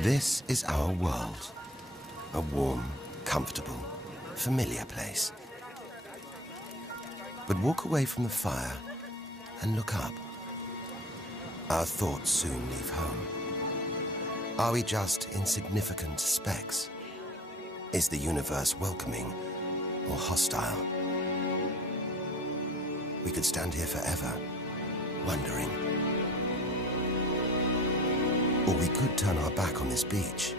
This is our world. A warm, comfortable, familiar place. But walk away from the fire and look up. Our thoughts soon leave home. Are we just insignificant specks? Is the universe welcoming or hostile? We could stand here forever, wondering. Or we could turn our back on this beach,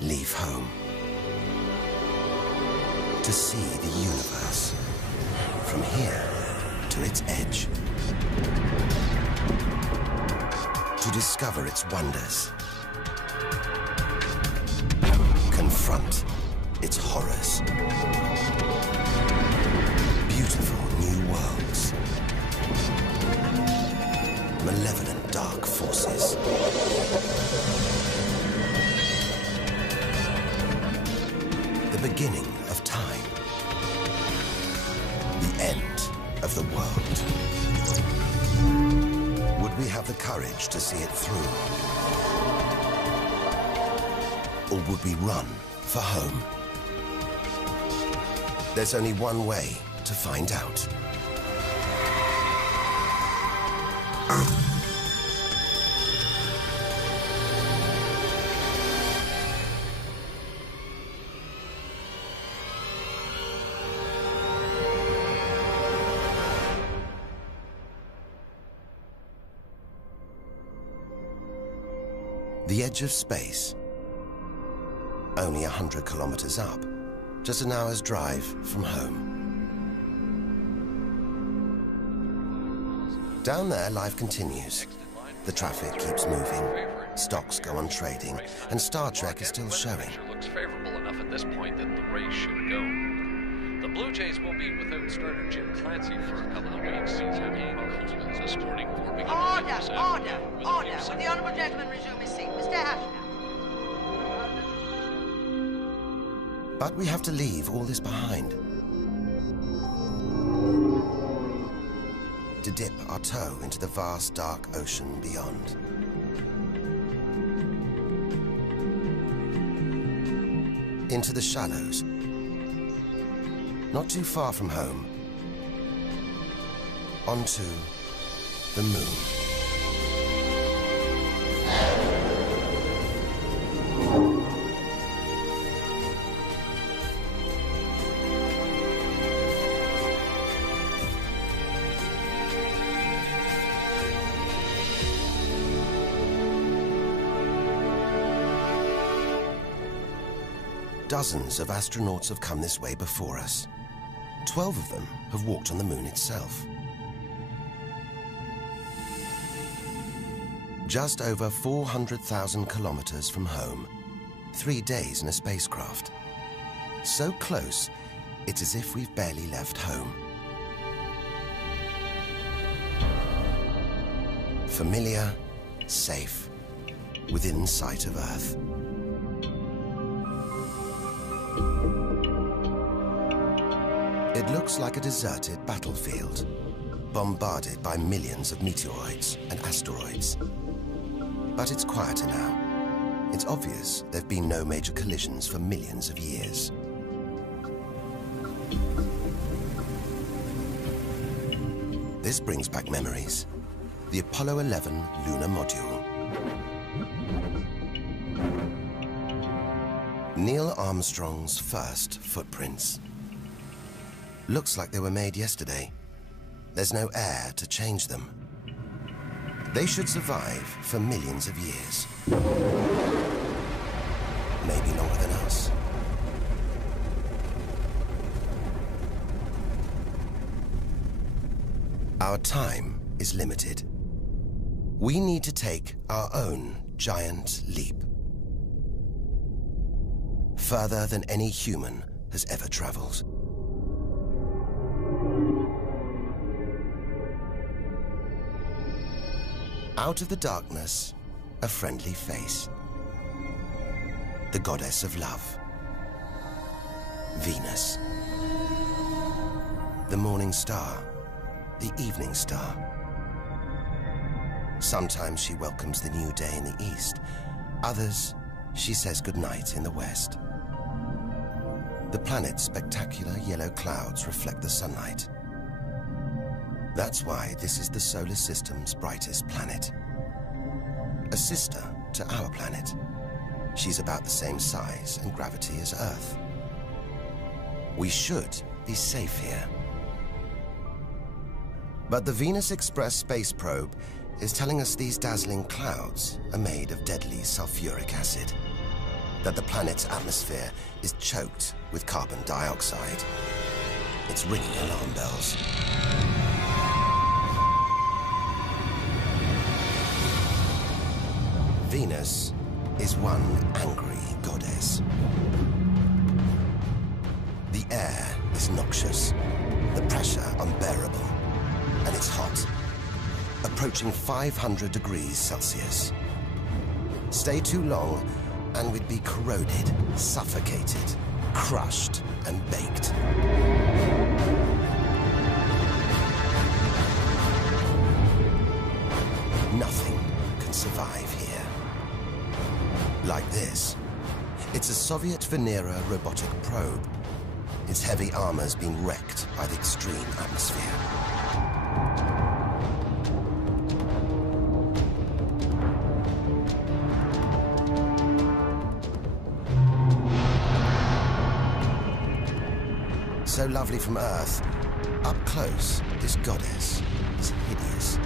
leave home, to see the universe from here to its edge, to discover its wonders, confront its horrors. Beautiful new worlds, malevolent dark forces. The beginning of time, the end of the world. Would we have the courage to see it through? Or would we run for home? There's only one way to find out. The edge of space, only 100 kilometers up, just an hour's drive from home. Down there, life continues. The traffic keeps moving, stocks go on trading, and Star Trek is still showing. Looks favorable enough at this point that the race should go. The Blue Jays will be without starter Jim Clancy for a couple of weeks. Escorting Order! Will the honourable gentleman resume his seat? Mr. Ashton. But we have to leave all this behind. To dip our toe into the vast, dark ocean beyond. Into the shallows. Not too far from home. Onto the moon. Dozens of astronauts have come this way before us. 12 of them have walked on the moon itself. Just over 400,000 kilometers from home, 3 days in a spacecraft. So close, it's as if we've barely left home. Familiar, safe, within sight of Earth. It looks like a deserted battlefield, bombarded by millions of meteoroids and asteroids. But it's quieter now. It's obvious there've been no major collisions for millions of years. This brings back memories. The Apollo 11 lunar module. Neil Armstrong's first footprints. Looks like they were made yesterday. There's no air to change them. They should survive for millions of years. Maybe longer than us. Our time is limited. We need to take our own giant leap. Further than any human has ever traveled. Out of the darkness, a friendly face. The goddess of love. Venus. The morning star. The evening star. Sometimes she welcomes the new day in the east, Others, she says goodnight in the west. The planet's spectacular yellow clouds reflect the sunlight. That's why this is the solar system's brightest planet. A sister to our planet. She's about the same size and gravity as Earth. We should be safe here. But the Venus Express space probe is telling us these dazzling clouds are made of deadly sulfuric acid, that the planet's atmosphere is choked with carbon dioxide. It's ringing alarm bells. Venus is one angry goddess. The air is noxious, the pressure unbearable, and it's hot, approaching 500 degrees Celsius. Stay too long, and we'd be corroded, suffocated, crushed, and baked. Nothing can survive here. Like this. It's a Soviet Venera robotic probe. Its heavy armor's been wrecked by the extreme atmosphere. So lovely from Earth, up close, this goddess is hideous.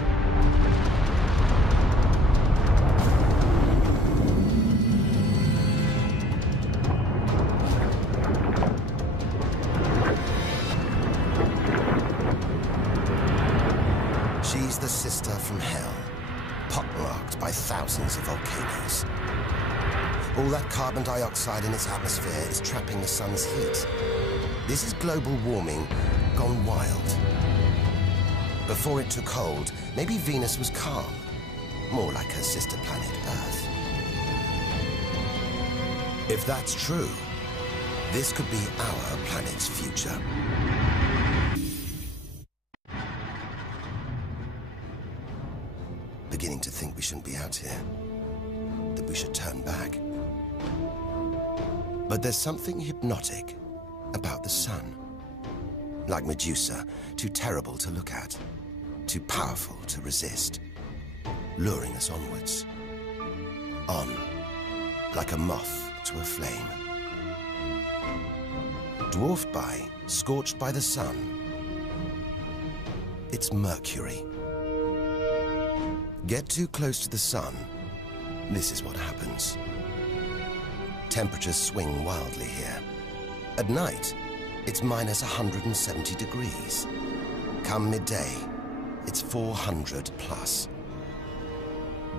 She's the sister from hell, pockmarked by thousands of volcanoes. All that carbon dioxide in its atmosphere is trapping the sun's heat. This is global warming gone wild. Before it took hold, maybe Venus was calm, more like her sister planet Earth. If that's true, this could be our planet's future. Beginning to think we shouldn't be out here, that we should turn back. But there's something hypnotic about the sun. Like Medusa, too terrible to look at, too powerful to resist, luring us onwards. On, like a moth to a flame. Dwarfed by, scorched by the sun, it's Mercury. Get too close to the sun, this is what happens. Temperatures swing wildly here. At night, it's minus 170 degrees. Come midday, it's 400 plus.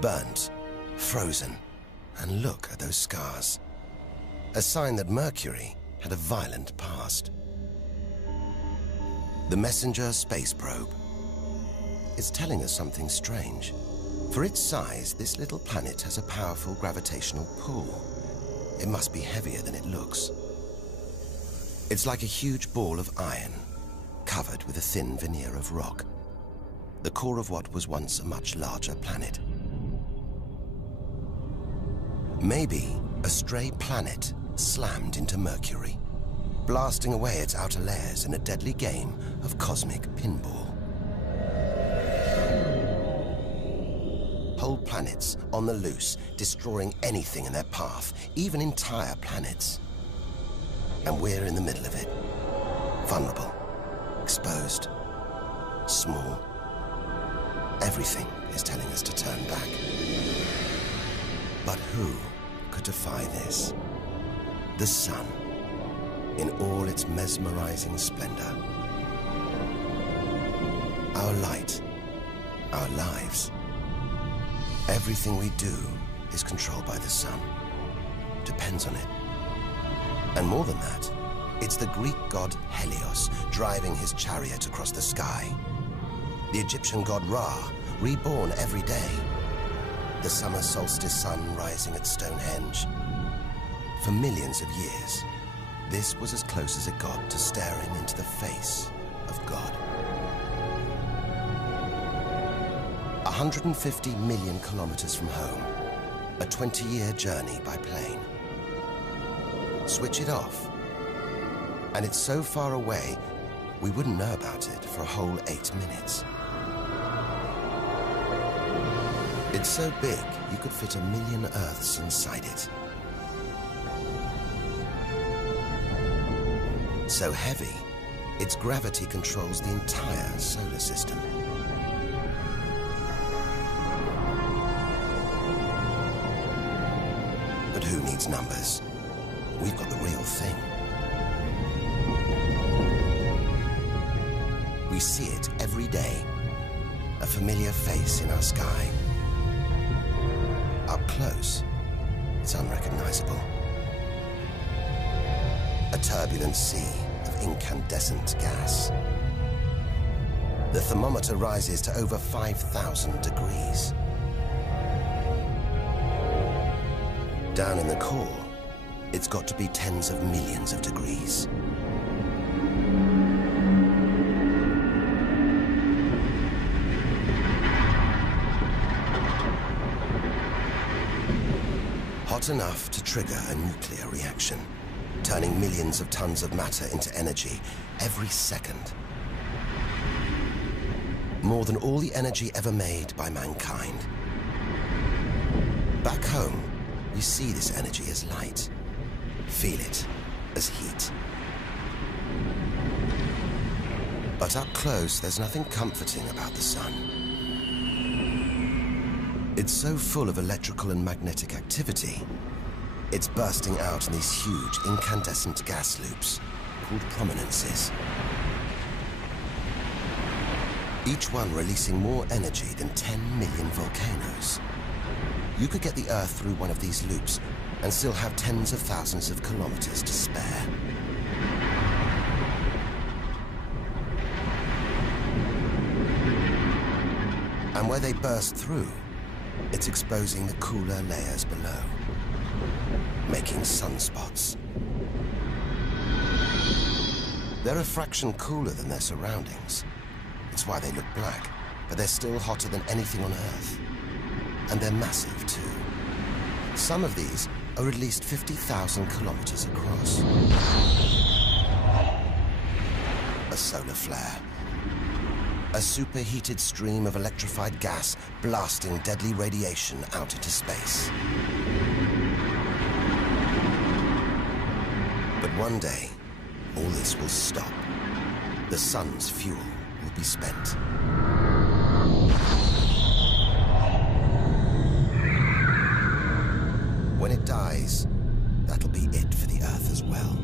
Burnt, frozen, and look at those scars. A sign that Mercury had a violent past. The Messenger space probe. It's telling us something strange. For its size, this little planet has a powerful gravitational pull. It must be heavier than it looks. It's like a huge ball of iron, covered with a thin veneer of rock. The core of what was once a much larger planet. Maybe a stray planet slammed into Mercury, blasting away its outer layers in a deadly game of cosmic pinball. Whole planets on the loose, destroying anything in their path, even entire planets. And we're in the middle of it. Vulnerable, exposed, small. Everything is telling us to turn back. But who could defy this? The sun, in all its mesmerizing splendor. Our light, our lives. Everything we do is controlled by the sun. Depends on it. And more than that, it's the Greek god Helios driving his chariot across the sky. The Egyptian god Ra, reborn every day. The summer solstice sun rising at Stonehenge. For millions of years, this was as close as it got to staring into the face of God. 150 million kilometers from home, a 20-year journey by plane. Switch it off, and it's so far away, we wouldn't know about it for a whole 8 minutes. It's so big, you could fit 1 million Earths inside it. So heavy, its gravity controls the entire solar system. But who needs numbers? We've got the real thing. We see it every day, a familiar face in our sky. Up close, it's unrecognizable. A turbulent sea of incandescent gas. The thermometer rises to over 5,000 degrees. Down in the core, it's got to be tens of millions of degrees. Hot enough to trigger a nuclear reaction, turning millions of tons of matter into energy every second. More than all the energy ever made by mankind. Back home, we see this energy as light, feel it as heat. But up close, there's nothing comforting about the sun. It's so full of electrical and magnetic activity, it's bursting out in these huge incandescent gas loops called prominences. Each one releasing more energy than 10 million volcanoes. You could get the Earth through one of these loops and still have tens of thousands of kilometers to spare. And where they burst through, it's exposing the cooler layers below, making sunspots. They're a fraction cooler than their surroundings. It's why they look black, but they're still hotter than anything on Earth. And they're massive, too. Some of these are at least 50,000 kilometers across. A solar flare. A superheated stream of electrified gas blasting deadly radiation out into space. But one day, all this will stop. The sun's fuel will be spent. When it dies, that'll be it for the Earth as well.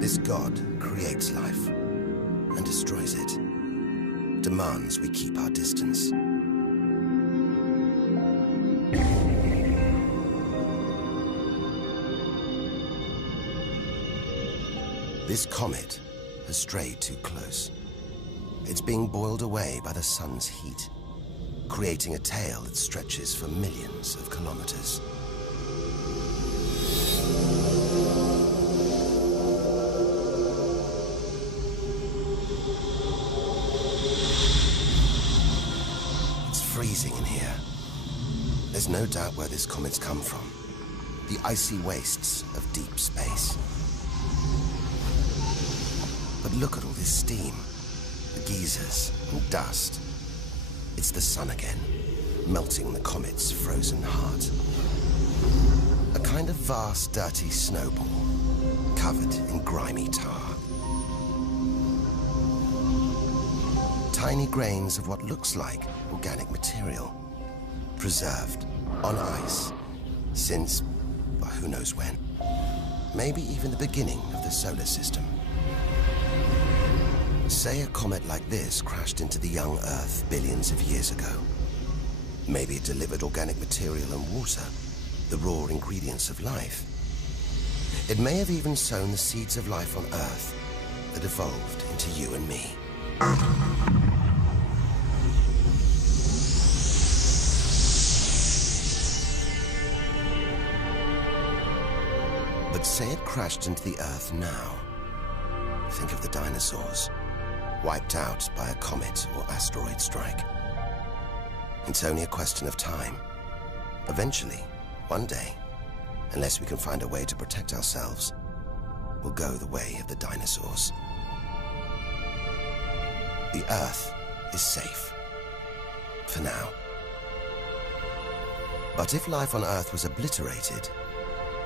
This God creates life and destroys it, demands we keep our distance. This comet has strayed too close. It's being boiled away by the sun's heat, creating a tail that stretches for millions of kilometers. It's freezing in here. There's no doubt where this comet's come from. The icy wastes of deep space. But look at all this steam, the geysers and dust. It's the sun again, melting the comet's frozen heart. A kind of vast, dirty snowball, covered in grimy tar. Tiny grains of what looks like organic material, preserved on ice since, well, who knows when. Maybe even the beginning of the solar system. Say a comet like this crashed into the young Earth billions of years ago. Maybe it delivered organic material and water, the raw ingredients of life. It may have even sown the seeds of life on Earth that evolved into you and me. But say it crashed into the Earth now. Think of the dinosaurs, wiped out by a comet or asteroid strike. It's only a question of time. Eventually, one day, unless we can find a way to protect ourselves, we'll go the way of the dinosaurs. The Earth is safe. For now. But if life on Earth was obliterated,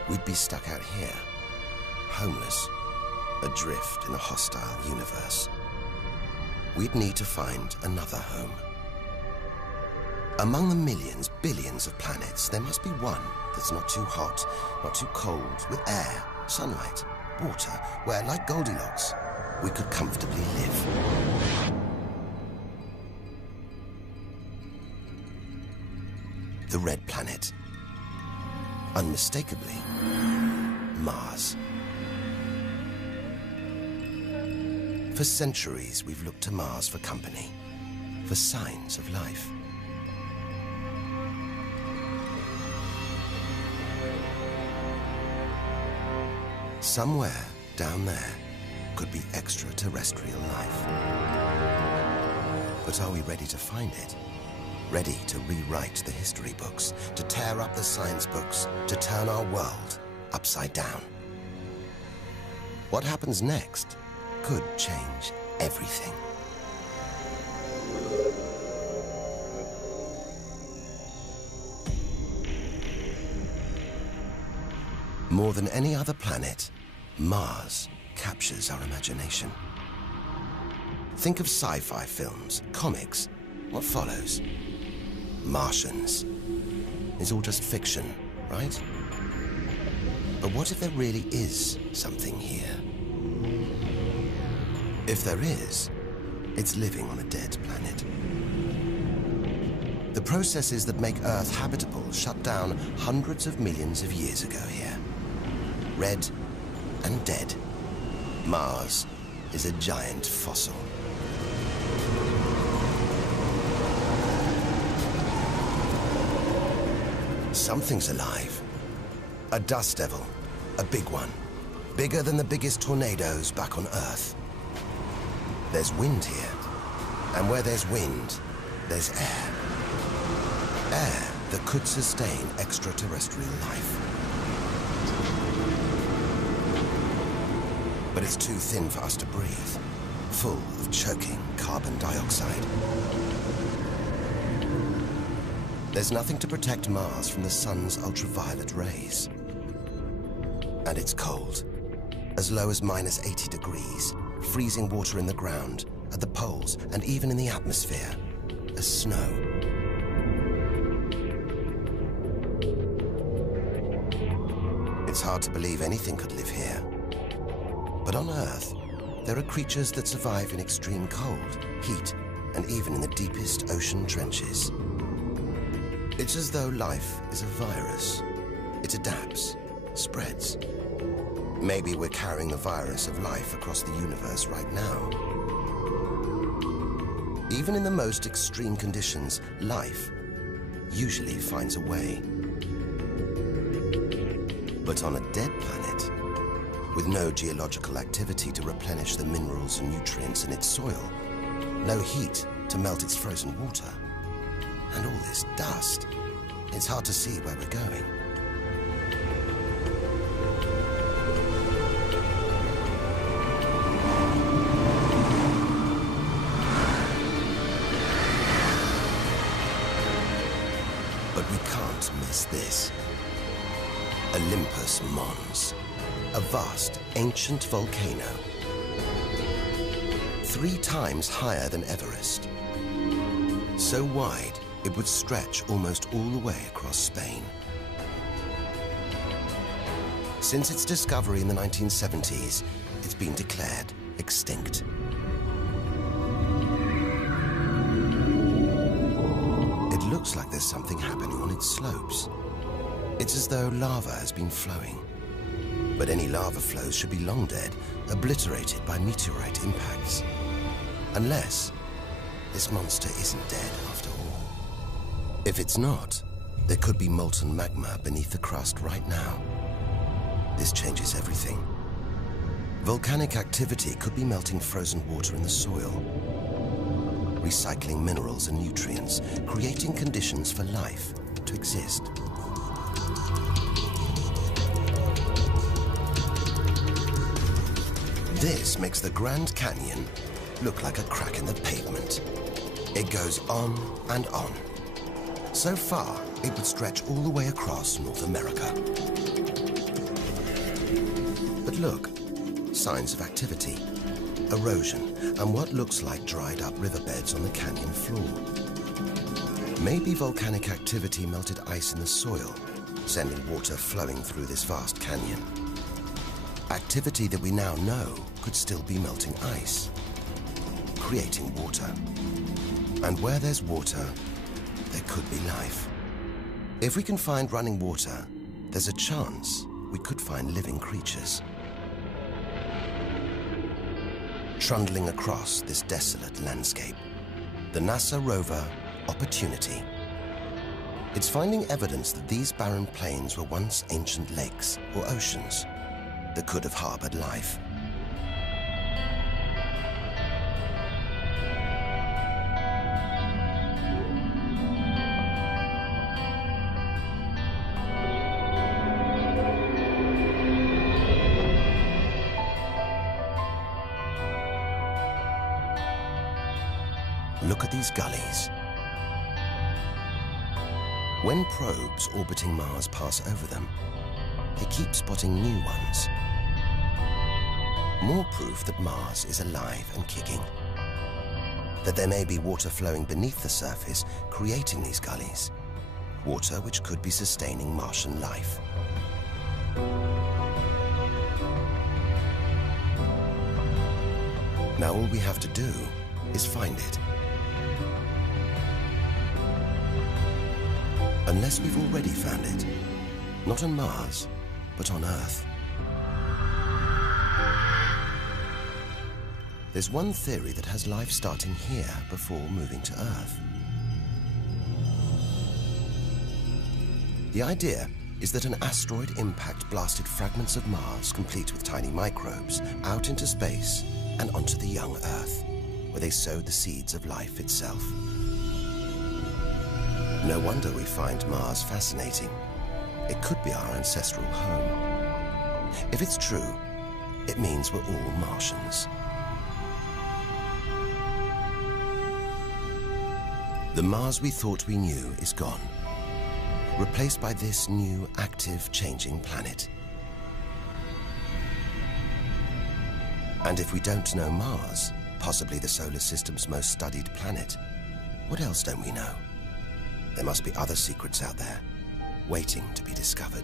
we'd be stuck out here, homeless, adrift in a hostile universe. We'd need to find another home. Among the millions, billions of planets, there must be one that's not too hot, not too cold, with air, sunlight, water, where, like Goldilocks, we could comfortably live. The red planet. Unmistakably, Mars. For centuries, we've looked to Mars for company, for signs of life. Somewhere down there could be extraterrestrial life. But are we ready to find it? Ready to rewrite the history books, to tear up the science books, to turn our world upside down? What happens next could change everything. More than any other planet, Mars captures our imagination. Think of sci-fi films, comics. What follows? Martians. It's all just fiction, right? But what if there really is something here? If there is, it's living on a dead planet. The processes that make Earth habitable shut down hundreds of millions of years ago here. Red and dead, Mars is a giant fossil. Something's alive. A dust devil, a big one. Bigger than the biggest tornadoes back on Earth. There's wind here, and where there's wind, there's air. Air that could sustain extraterrestrial life. But it's too thin for us to breathe, full of choking carbon dioxide. There's nothing to protect Mars from the sun's ultraviolet rays. And it's cold, as low as -80 degrees, freezing water in the ground, at the poles, and even in the atmosphere, as snow. It's hard to believe anything could live here. But on Earth, there are creatures that survive in extreme cold, heat, and even in the deepest ocean trenches. It's as though life is a virus. It adapts, spreads. Maybe we're carrying the virus of life across the universe right now. Even in the most extreme conditions, life usually finds a way. But on a dead planet, with no geological activity to replenish the minerals and nutrients in its soil, no heat to melt its frozen water, and all this dust, it's hard to see where we're going. But we can't miss this. Olympus Mons, a vast, ancient volcano, 3 times higher than Everest. So wide, it would stretch almost all the way across Spain. Since its discovery in the 1970s, it's been declared extinct. It looks like there's something happening on its slopes. It's as though lava has been flowing. But any lava flows should be long dead, obliterated by meteorite impacts. Unless this monster isn't dead after all. If it's not, there could be molten magma beneath the crust right now. This changes everything. Volcanic activity could be melting frozen water in the soil. recycling minerals and nutrients, creating conditions for life to exist. This makes the Grand Canyon look like a crack in the pavement. It goes on and on. So far, it would stretch all the way across North America. But look, signs of activity, erosion, and what looks like dried up riverbeds on the canyon floor. Maybe volcanic activity melted ice in the soil, sending water flowing through this vast canyon. Activity that we now know could still be melting ice, creating water. And where there's water, there could be life. If we can find running water, there's a chance we could find living creatures. Trundling across this desolate landscape, the NASA rover Opportunity. It's finding evidence that these barren plains were once ancient lakes or oceans that could have harbored life. Look at these gullies. When probes orbiting Mars pass over them, they keep spotting new ones. More proof that Mars is alive and kicking. That there may be water flowing beneath the surface, creating these gullies. Water which could be sustaining Martian life. Now all we have to do is find it. Unless we've already found it. Not on Mars, but on Earth. There's one theory that has life starting here before moving to Earth. The idea is that an asteroid impact blasted fragments of Mars, complete with tiny microbes, out into space and onto the young Earth, where they sowed the seeds of life itself. No wonder we find Mars fascinating. It could be our ancestral home. If it's true, it means we're all Martians. The Mars we thought we knew is gone, replaced by this new, active, changing planet. And if we don't know Mars, possibly the solar system's most studied planet, what else don't we know? There must be other secrets out there, waiting to be discovered.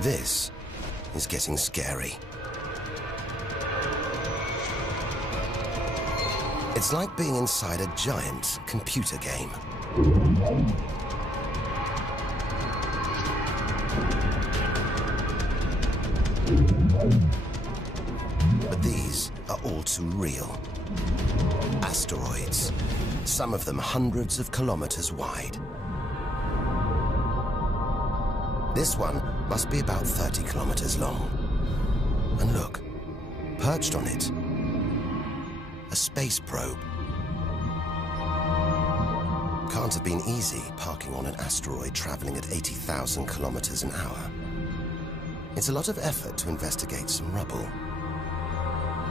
This is getting scary. It's like being inside a giant computer game. But these are all too real. Asteroids, some of them hundreds of kilometers wide. This one must be about 30 kilometers long. And look, perched on it, a space probe. Can't have been easy parking on an asteroid traveling at 80,000 kilometers an hour. It's a lot of effort to investigate some rubble.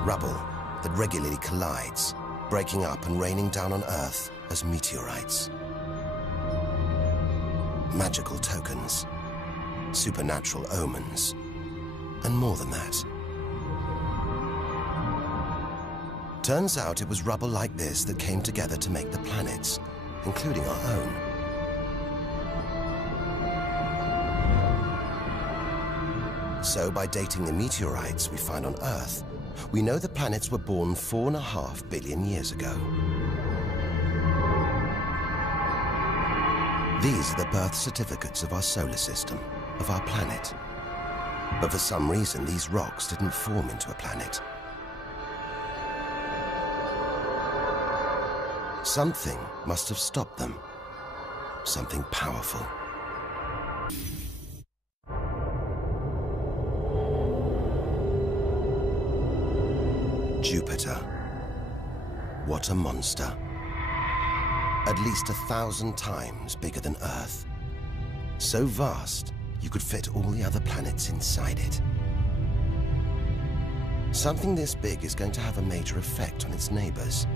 Rubble that regularly collides, breaking up and raining down on Earth as meteorites. Magical tokens, supernatural omens, and more than that. Turns out it was rubble like this that came together to make the planets, including our own. So by dating the meteorites we find on Earth, we know the planets were born 4.5 billion years ago. These are the birth certificates of our solar system, of our planet. But for some reason, these rocks didn't form into a planet. Something must have stopped them. Something powerful. Jupiter. What a monster. At least 1,000 times bigger than Earth. So vast, you could fit all the other planets inside it. Something this big is going to have a major effect on its neighbors.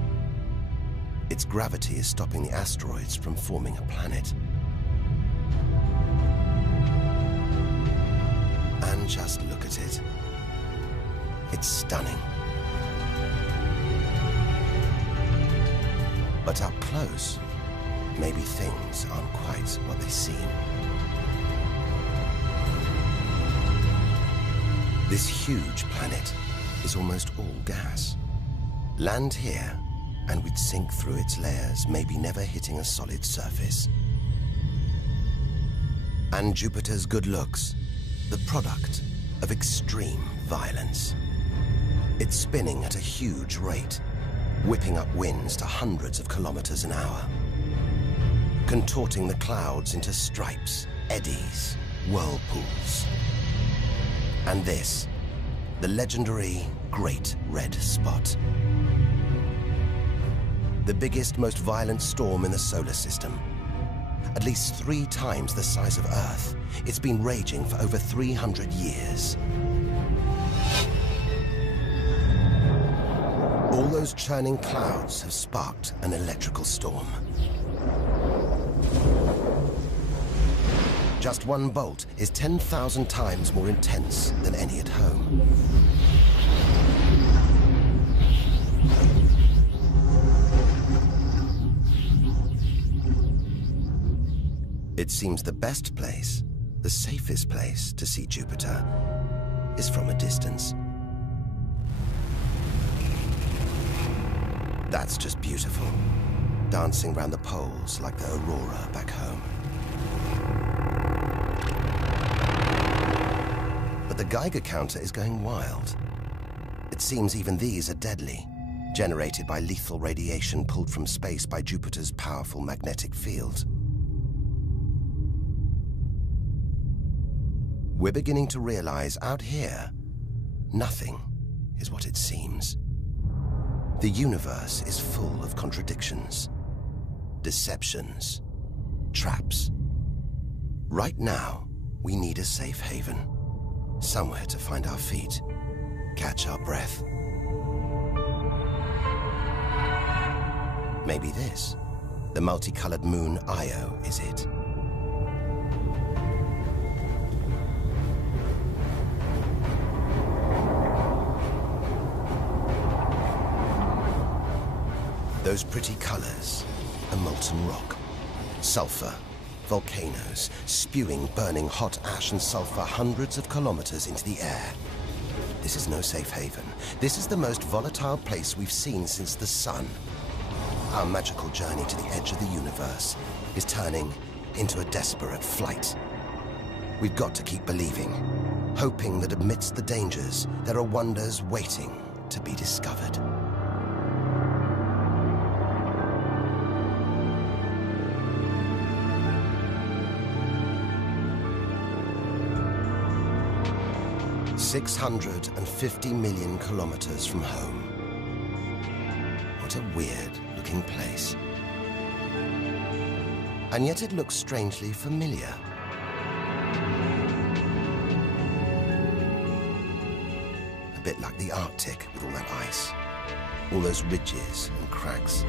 Its gravity is stopping the asteroids from forming a planet. And just look at it. It's stunning. But up close, maybe things aren't quite what they seem. This huge planet is almost all gas. Land here, and we'd sink through its layers, maybe never hitting a solid surface. And Jupiter's good looks, the product of extreme violence. It's spinning at a huge rate, whipping up winds to hundreds of kilometers an hour, contorting the clouds into stripes, eddies, whirlpools. And this, the legendary Great Red Spot. The biggest, most violent storm in the solar system. At least 3 times the size of Earth. It's been raging for over 300 years. All those churning clouds have sparked an electrical storm. Just one bolt is 10,000 times more intense than any at home. It seems the best place, the safest place to see Jupiter is from a distance. That's just beautiful, dancing round the poles like the aurora back home. But the Geiger counter is going wild. It seems even these are deadly, generated by lethal radiation pulled from space by Jupiter's powerful magnetic field. We're beginning to realize out here, nothing is what it seems. The universe is full of contradictions, deceptions, traps. Right now, we need a safe haven, somewhere to find our feet, catch our breath. Maybe this, the multicolored moon Io, is it? Those pretty colors, a molten rock, sulfur, volcanoes, spewing burning hot ash and sulfur hundreds of kilometers into the air. This is no safe haven. This is the most volatile place we've seen since the sun. Our magical journey to the edge of the universe is turning into a desperate flight. We've got to keep believing, hoping that amidst the dangers, there are wonders waiting to be discovered. $650 million kilometers from home. What a weird-looking place. And yet it looks strangely familiar. A bit like the Arctic with all that ice, all those ridges and cracks.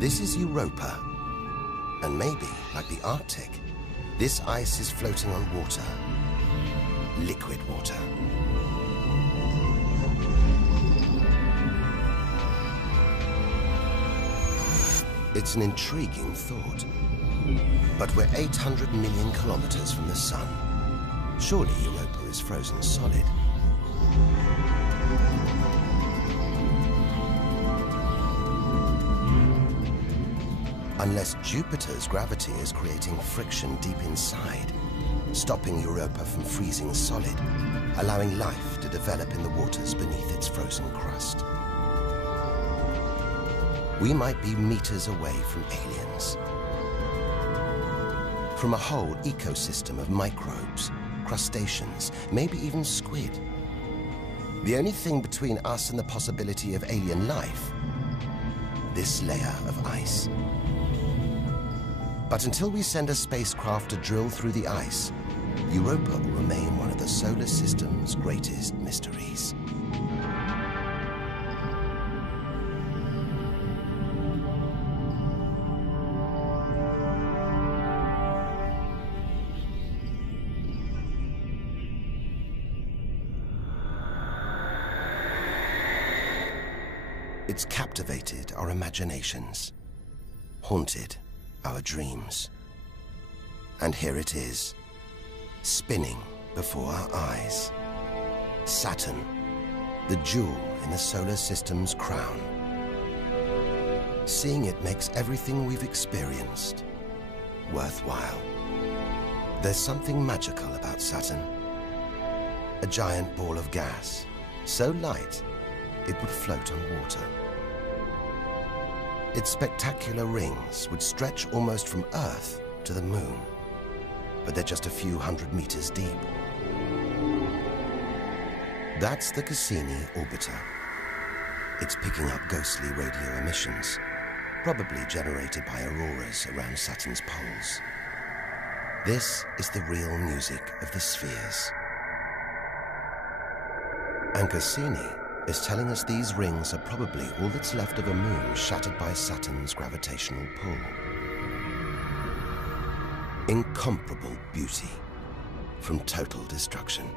This is Europa, and maybe, like the Arctic, this ice is floating on water, liquid water. It's an intriguing thought. But we're 800 million kilometers from the sun. Surely Europa is frozen solid. Unless Jupiter's gravity is creating friction deep inside, stopping Europa from freezing solid, allowing life to to develop in the waters beneath its frozen crust. We might be meters away from aliens, from a whole ecosystem of microbes, crustaceans, maybe even squid. The only thing between us and the possibility of alien life, this layer of ice. But until we send a spacecraft to drill through the ice, Europa will remain one of the solar system's greatest mysteries. It's captivated our imaginations, haunted our dreams. And here it is, spinning before our eyes. Saturn, the jewel in the solar system's crown. Seeing it makes everything we've experienced worthwhile. There's something magical about Saturn. A giant ball of gas, so light it would float on water. Its spectacular rings would stretch almost from Earth to the Moon, but they're just a few hundred meters deep. That's the Cassini orbiter. It's picking up ghostly radio emissions, probably generated by auroras around Saturn's poles. This is the real music of the spheres. And Cassini is telling us these rings are probably all that's left of a moon shattered by Saturn's gravitational pull. Incomparable beauty from total destruction.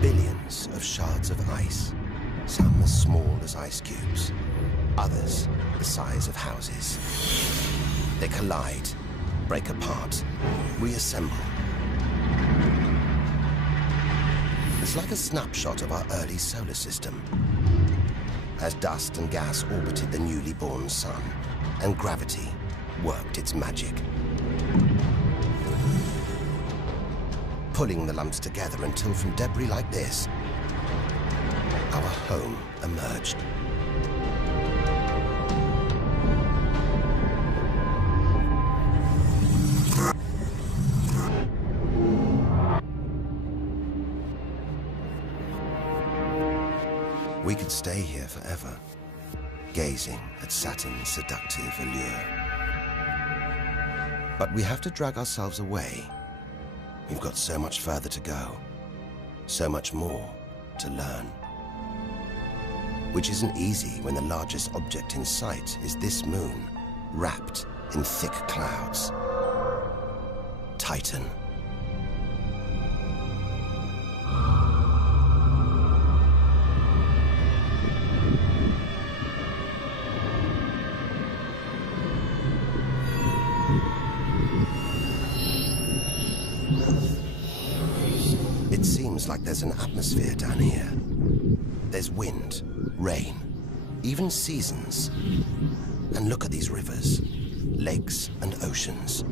Billions of shards of ice, some as small as ice cubes, others the size of houses. They collide, break apart, reassemble. It's like a snapshot of our early solar system, as dust and gas orbited the newly born sun, and gravity worked its magic, pulling the lumps together until from debris like this, our home emerged. We could stay here forever, gazing at Saturn's seductive allure. But we have to drag ourselves away. We've got so much further to go, so much more to learn. Which isn't easy when the largest object in sight is this moon, wrapped in thick clouds. Titan. It seems like there's an atmosphere down here. There's wind, rain, even seasons. And look at these rivers, lakes and oceans.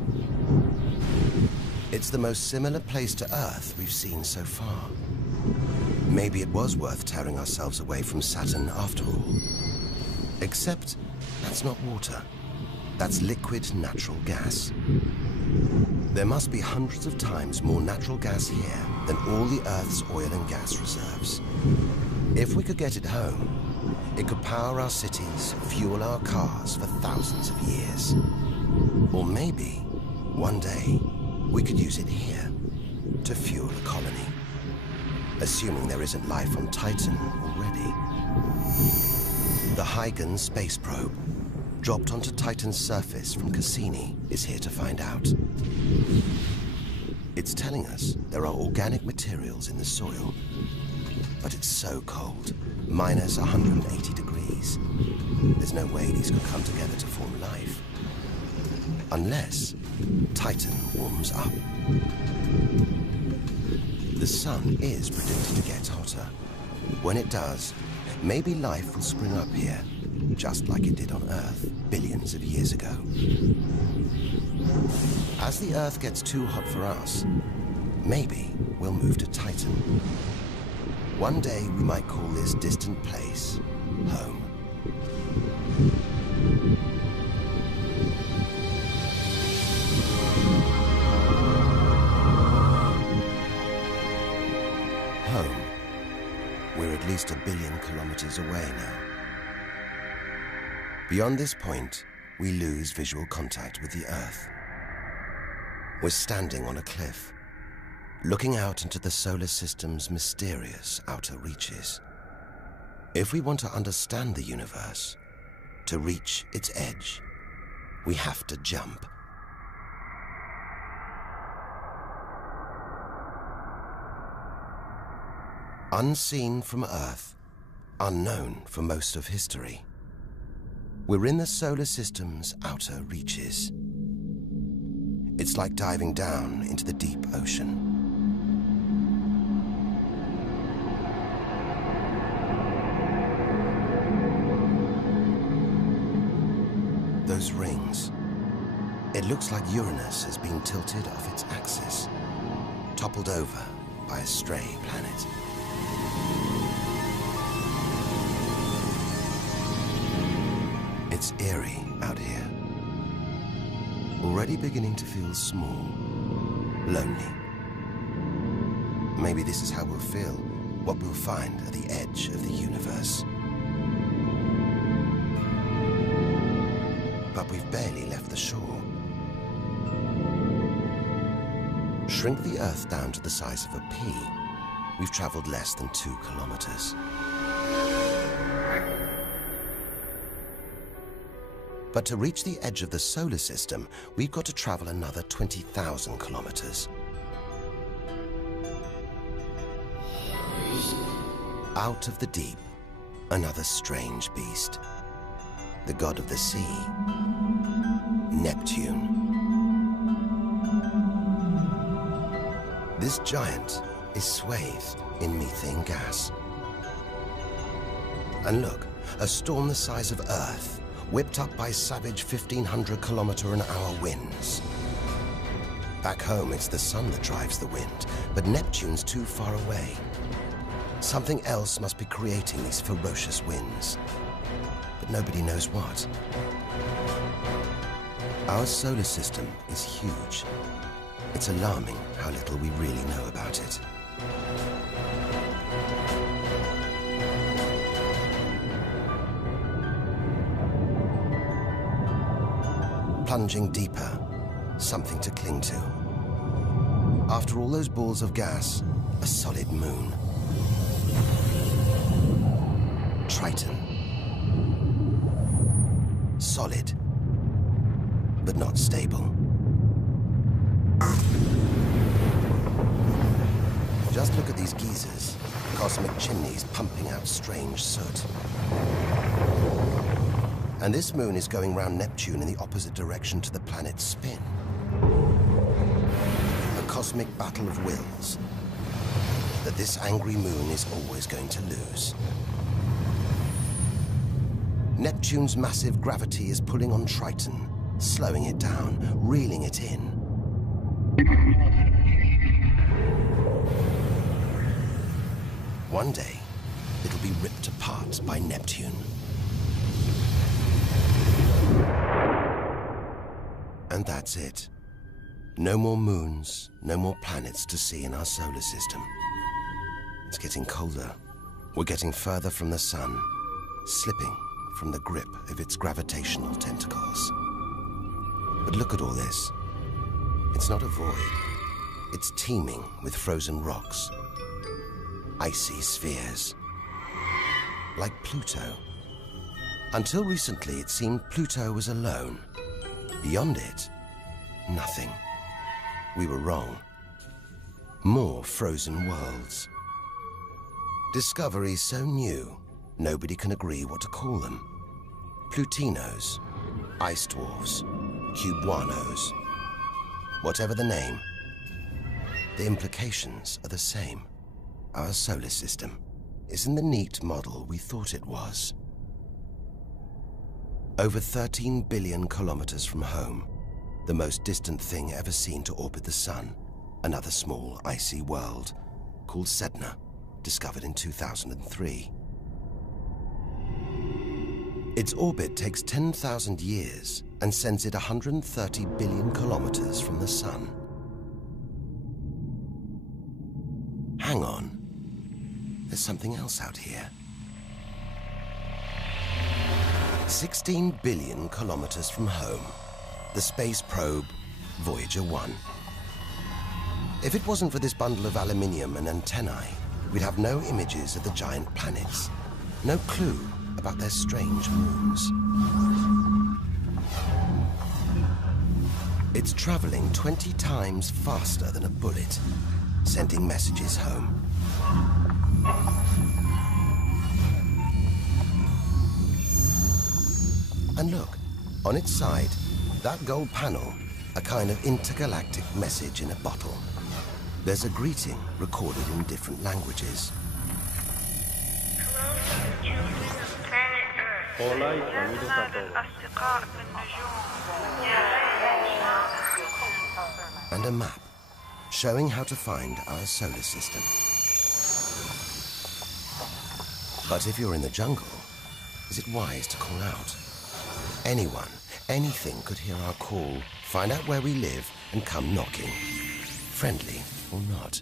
It's the most similar place to Earth we've seen so far. Maybe it was worth tearing ourselves away from Saturn after all. Except that's not water. That's liquid natural gas. There must be hundreds of times more natural gas here than all the Earth's oil and gas reserves. If we could get it home, it could power our cities, fuel our cars for thousands of years. Or maybe, one day, we could use it here to fuel a colony. Assuming there isn't life on Titan already. The Huygens space probe, dropped onto Titan's surface from Cassini, is here to find out. It's telling us there are organic materials in the soil, but it's so cold, minus 180 degrees. There's no way these could come together to form life. Unless Titan warms up. The sun is predicted to get hotter. When it does, maybe life will spring up here, just like it did on Earth billions of years ago. As the Earth gets too hot for us, maybe we'll move to Titan. One day we might call this distant place home. Home. We're at least 1 billion kilometers away now. Beyond this point, we lose visual contact with the Earth. We're standing on a cliff, looking out into the solar system's mysterious outer reaches. If we want to understand the universe, to reach its edge, we have to jump. Unseen from Earth, unknown for most of history, we're in the solar system's outer reaches. It's like diving down into the deep ocean. Those rings. It looks like Uranus has been tilted off its axis, toppled over by a stray planet. It's eerie out here. Already beginning to feel small, lonely. Maybe this is how we'll feel, what we'll find at the edge of the universe. But we've barely left the shore. Shrink the Earth down to the size of a pea. We've traveled less than 2 kilometers. But to reach the edge of the solar system, we've got to travel another 20,000 kilometers. Out of the deep, another strange beast. The god of the sea, Neptune. This giant is swathed in methane gas. And look, a storm the size of Earth, whipped up by savage 1,500-kilometer-an-hour winds. Back home, it's the sun that drives the wind, but Neptune's too far away. Something else must be creating these ferocious winds, but nobody knows what. Our solar system is huge. It's alarming how little we really know about it. Plunging deeper, something to cling to. After all those balls of gas, a solid moon. Triton. Solid, but not stable. Just look at these geysers, cosmic chimneys pumping out strange soot. And this moon is going round Neptune in the opposite direction to the planet's spin. A cosmic battle of wills that this angry moon is always going to lose. Neptune's massive gravity is pulling on Triton, slowing it down, reeling it in. One day, it'll be ripped apart by Neptune. And that's it. No more moons, no more planets to see in our solar system. It's getting colder. We're getting further from the sun, slipping from the grip of its gravitational tentacles. But look at all this. It's not a void. It's teeming with frozen rocks, icy spheres, like Pluto. Until recently, it seemed Pluto was alone. Beyond it, nothing. We were wrong. More frozen worlds. Discoveries so new, nobody can agree what to call them. Plutinos, ice dwarfs, cubanos. Whatever the name, the implications are the same. Our solar system isn't the neat model we thought it was. Over 13 billion kilometers from home, the most distant thing ever seen to orbit the Sun, another small icy world called Sedna, discovered in 2003. Its orbit takes 10,000 years and sends it 130 billion kilometers from the Sun. Hang on, there's something else out here. 16 billion kilometers from home, the space probe Voyager 1. If it wasn't for this bundle of aluminium and antennae, we'd have no images of the giant planets, no clue about their strange moons. It's traveling 20 times faster than a bullet, sending messages home. And look, on its side, that gold panel, a kind of intergalactic message in a bottle. There's a greeting recorded in different languages. And a map showing how to find our solar system. But if you're in the jungle, is it wise to call out? Anyone, anything could hear our call, find out where we live, and come knocking. Friendly or not.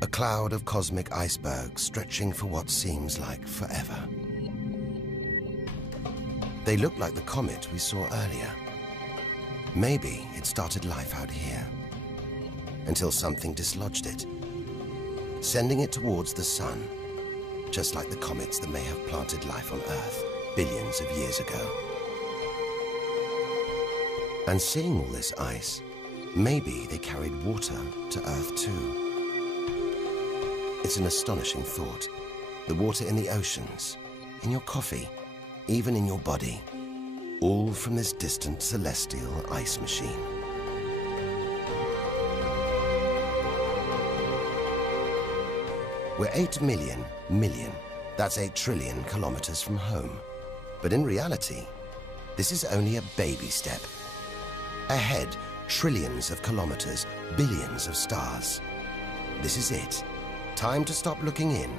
A cloud of cosmic icebergs stretching for what seems like forever. They look like the comet we saw earlier. Maybe it started life out here, until something dislodged it, sending it towards the Sun, just like the comets that may have planted life on Earth billions of years ago. And seeing all this ice, maybe they carried water to Earth too. It's an astonishing thought. The water in the oceans, in your coffee, even in your body, all from this distant celestial ice machine. We're 8 million, that's 8 trillion kilometers from home. But in reality, this is only a baby step. Ahead, trillions of kilometers, billions of stars. This is it. Time to stop looking in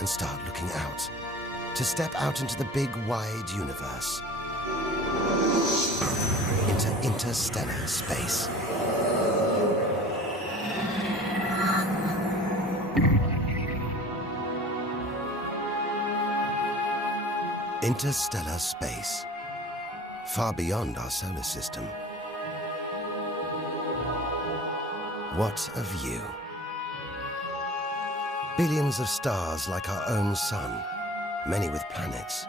and start looking out. To step out into the big, wide universe. Into interstellar space. Interstellar space. Far beyond our solar system. What a view. Billions of stars like our own sun, many with planets,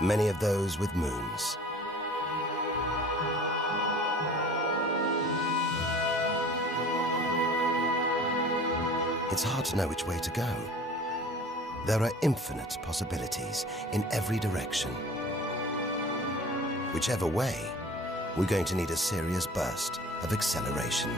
many of those with moons. It's hard to know which way to go. There are infinite possibilities in every direction. Whichever way, we're going to need a serious burst of acceleration.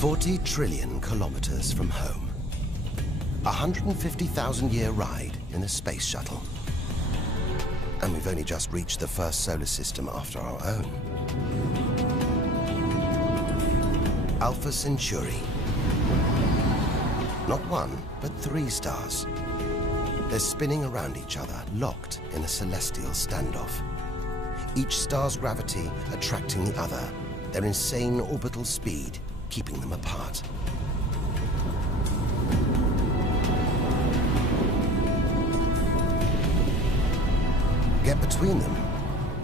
$40 trillion kilometers from home. 150,000-year ride in a space shuttle. And we've only just reached the first solar system after our own. Alpha Centauri. Not one, but 3 stars. They're spinning around each other, locked in a celestial standoff. Each star's gravity attracting the other, their insane orbital speed keeping them apart. Get between them,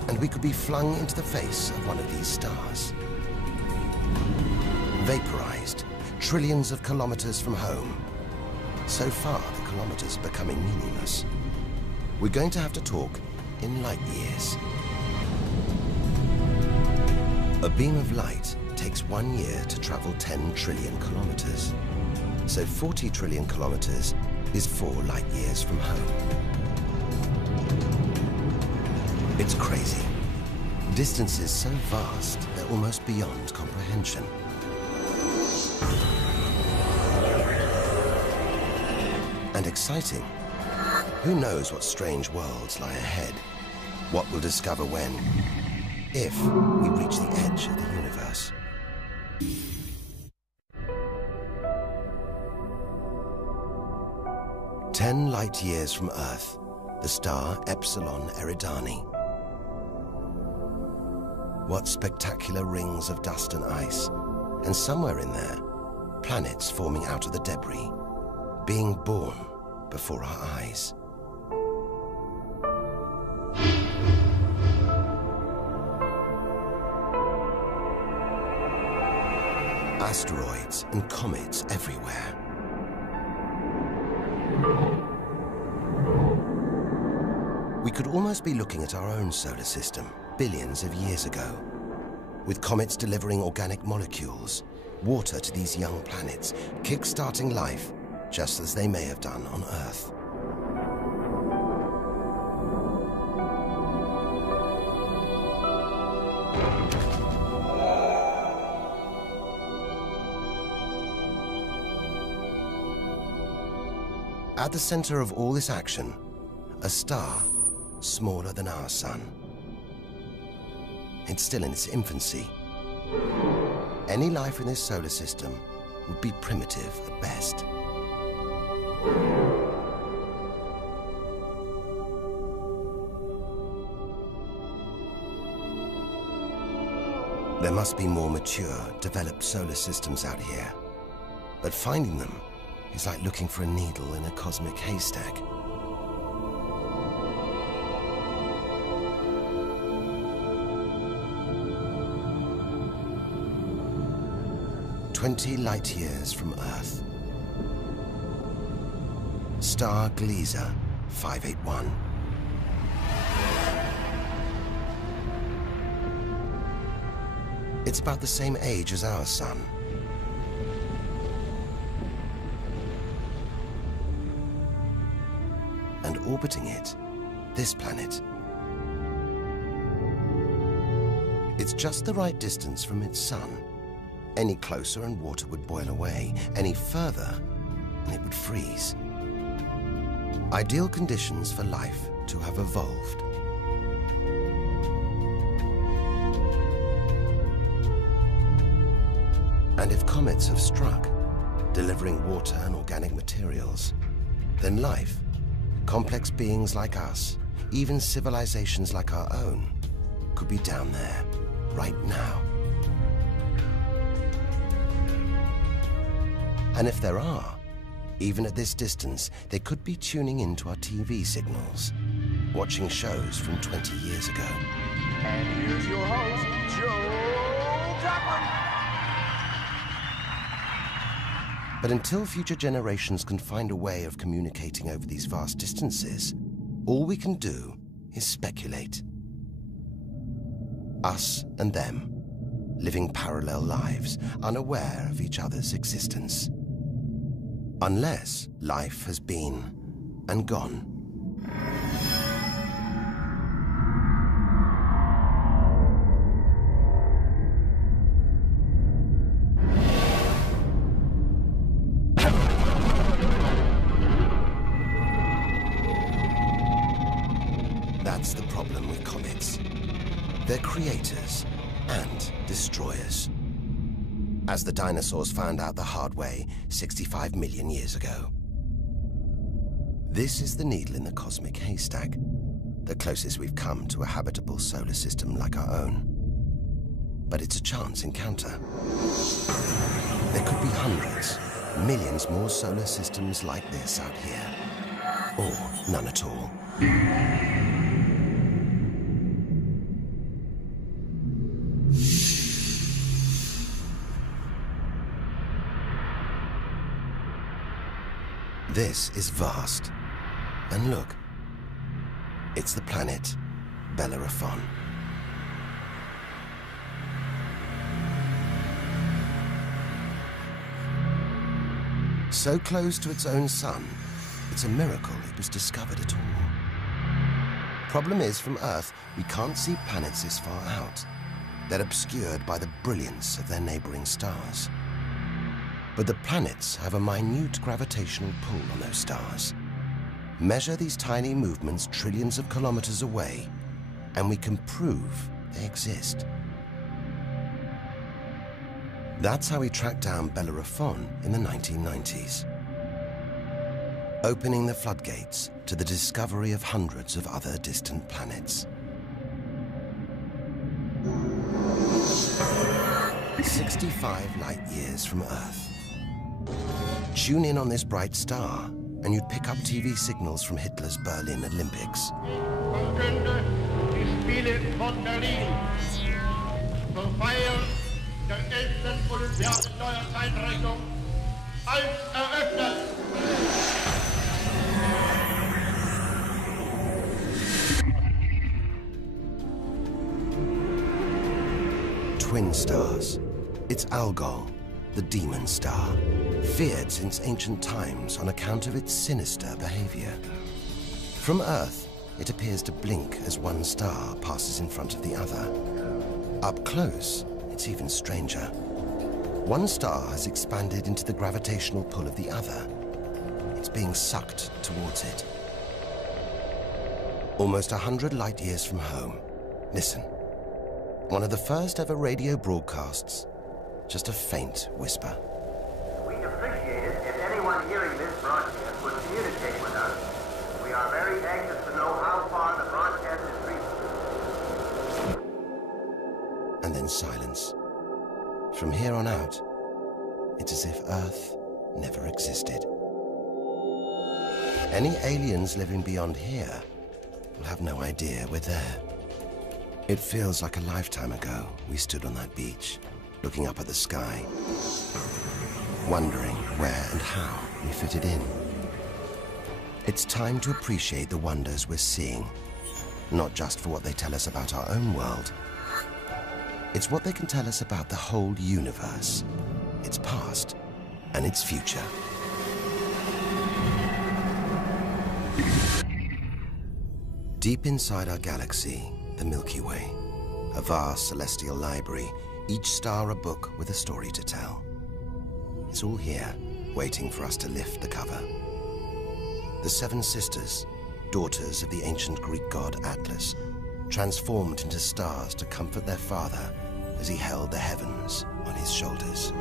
and we could be flung into the face of one of these stars. Vaporized, trillions of kilometers from home. So far, the kilometers are becoming meaningless. We're going to have to talk in light years. A beam of light takes 1 year to travel 10 trillion kilometers. So 40 trillion kilometers is 4 light years from home. It's crazy. Distances so vast, they're almost beyond comprehension. And exciting. Who knows what strange worlds lie ahead? What we'll discover when, if we reach the edge of the universe. "10 light years from Earth, the star Epsilon Eridani. What spectacular rings of dust and ice, and somewhere in there, planets forming out of the debris, being born before our eyes. Asteroids and comets everywhere. We could almost be looking at our own solar system, billions of years ago, with comets delivering organic molecules, water to these young planets, kick-starting life, just as they may have done on Earth. At the center of all this action, a star smaller than our sun. It's still in its infancy. Any life in this solar system would be primitive at best. There must be more mature, developed solar systems out here. But finding them is like looking for a needle in a cosmic haystack. "20 light years from Earth. Star Gliese 581. It's about the same age as our sun. And orbiting it, this planet. It's just the right distance from its sun. Any closer and water would boil away. Any further and it would freeze. Ideal conditions for life to have evolved. And if comets have struck, delivering water and organic materials, then life, complex beings like us, even civilizations like our own, could be down there, right now. And if there are, even at this distance, they could be tuning into our TV signals, watching shows from 20 years ago. And here's your host, Joe Jackman. But until future generations can find a way of communicating over these vast distances, all we can do is speculate. Us and them, living parallel lives, unaware of each other's existence. Unless life has been and gone. That's the problem with comets. They're creators and destroyers. As the dinosaurs found out the hard way 65 million years ago. This is the needle in the cosmic haystack, the closest we've come to a habitable solar system like our own. But it's a chance encounter. There could be hundreds, millions more solar systems like this out here. Or none at all. This is vast. And look, it's the planet Bellerophon. So close to its own sun, it's a miracle it was discovered at all. Problem is, from Earth, we can't see planets this far out. They're obscured by the brilliance of their neighboring stars. But the planets have a minute gravitational pull on those stars. Measure these tiny movements trillions of kilometers away, and we can prove they exist. That's how we tracked down Bellerophon in the 1990s, opening the floodgates to the discovery of hundreds of other distant planets. 65 light years from Earth. Tune in on this bright star, and you'd pick up TV signals from Hitler's Berlin Olympics. Verkünde die Spiele von Berlin zur Feier der 11. Olympiade neuer Zeitrechnung als eröffnet. Twin stars. It's Algol, the demon star, feared since ancient times on account of its sinister behavior. From Earth, it appears to blink as one star passes in front of the other. Up close, it's even stranger. One star has expanded into the gravitational pull of the other. It's being sucked towards it. Almost 100 light years from home. Listen. One of the first ever radio broadcasts. Just a faint whisper. We'd appreciate it if anyone hearing this broadcast would communicate with us. We are very anxious to know how far the broadcast is reaching. And then silence. From here on out, it's as if Earth never existed. Any aliens living beyond here will have no idea we're there. It feels like a lifetime ago we stood on that beach, looking up at the sky, wondering where and how we fitted in. It's time to appreciate the wonders we're seeing, not just for what they tell us about our own world. It's what they can tell us about the whole universe, its past and its future. Deep inside our galaxy, the Milky Way, a vast celestial library, each star a book with a story to tell. It's all here, waiting for us to lift the cover. The seven sisters, daughters of the ancient Greek god Atlas, transformed into stars to comfort their father as he held the heavens on his shoulders.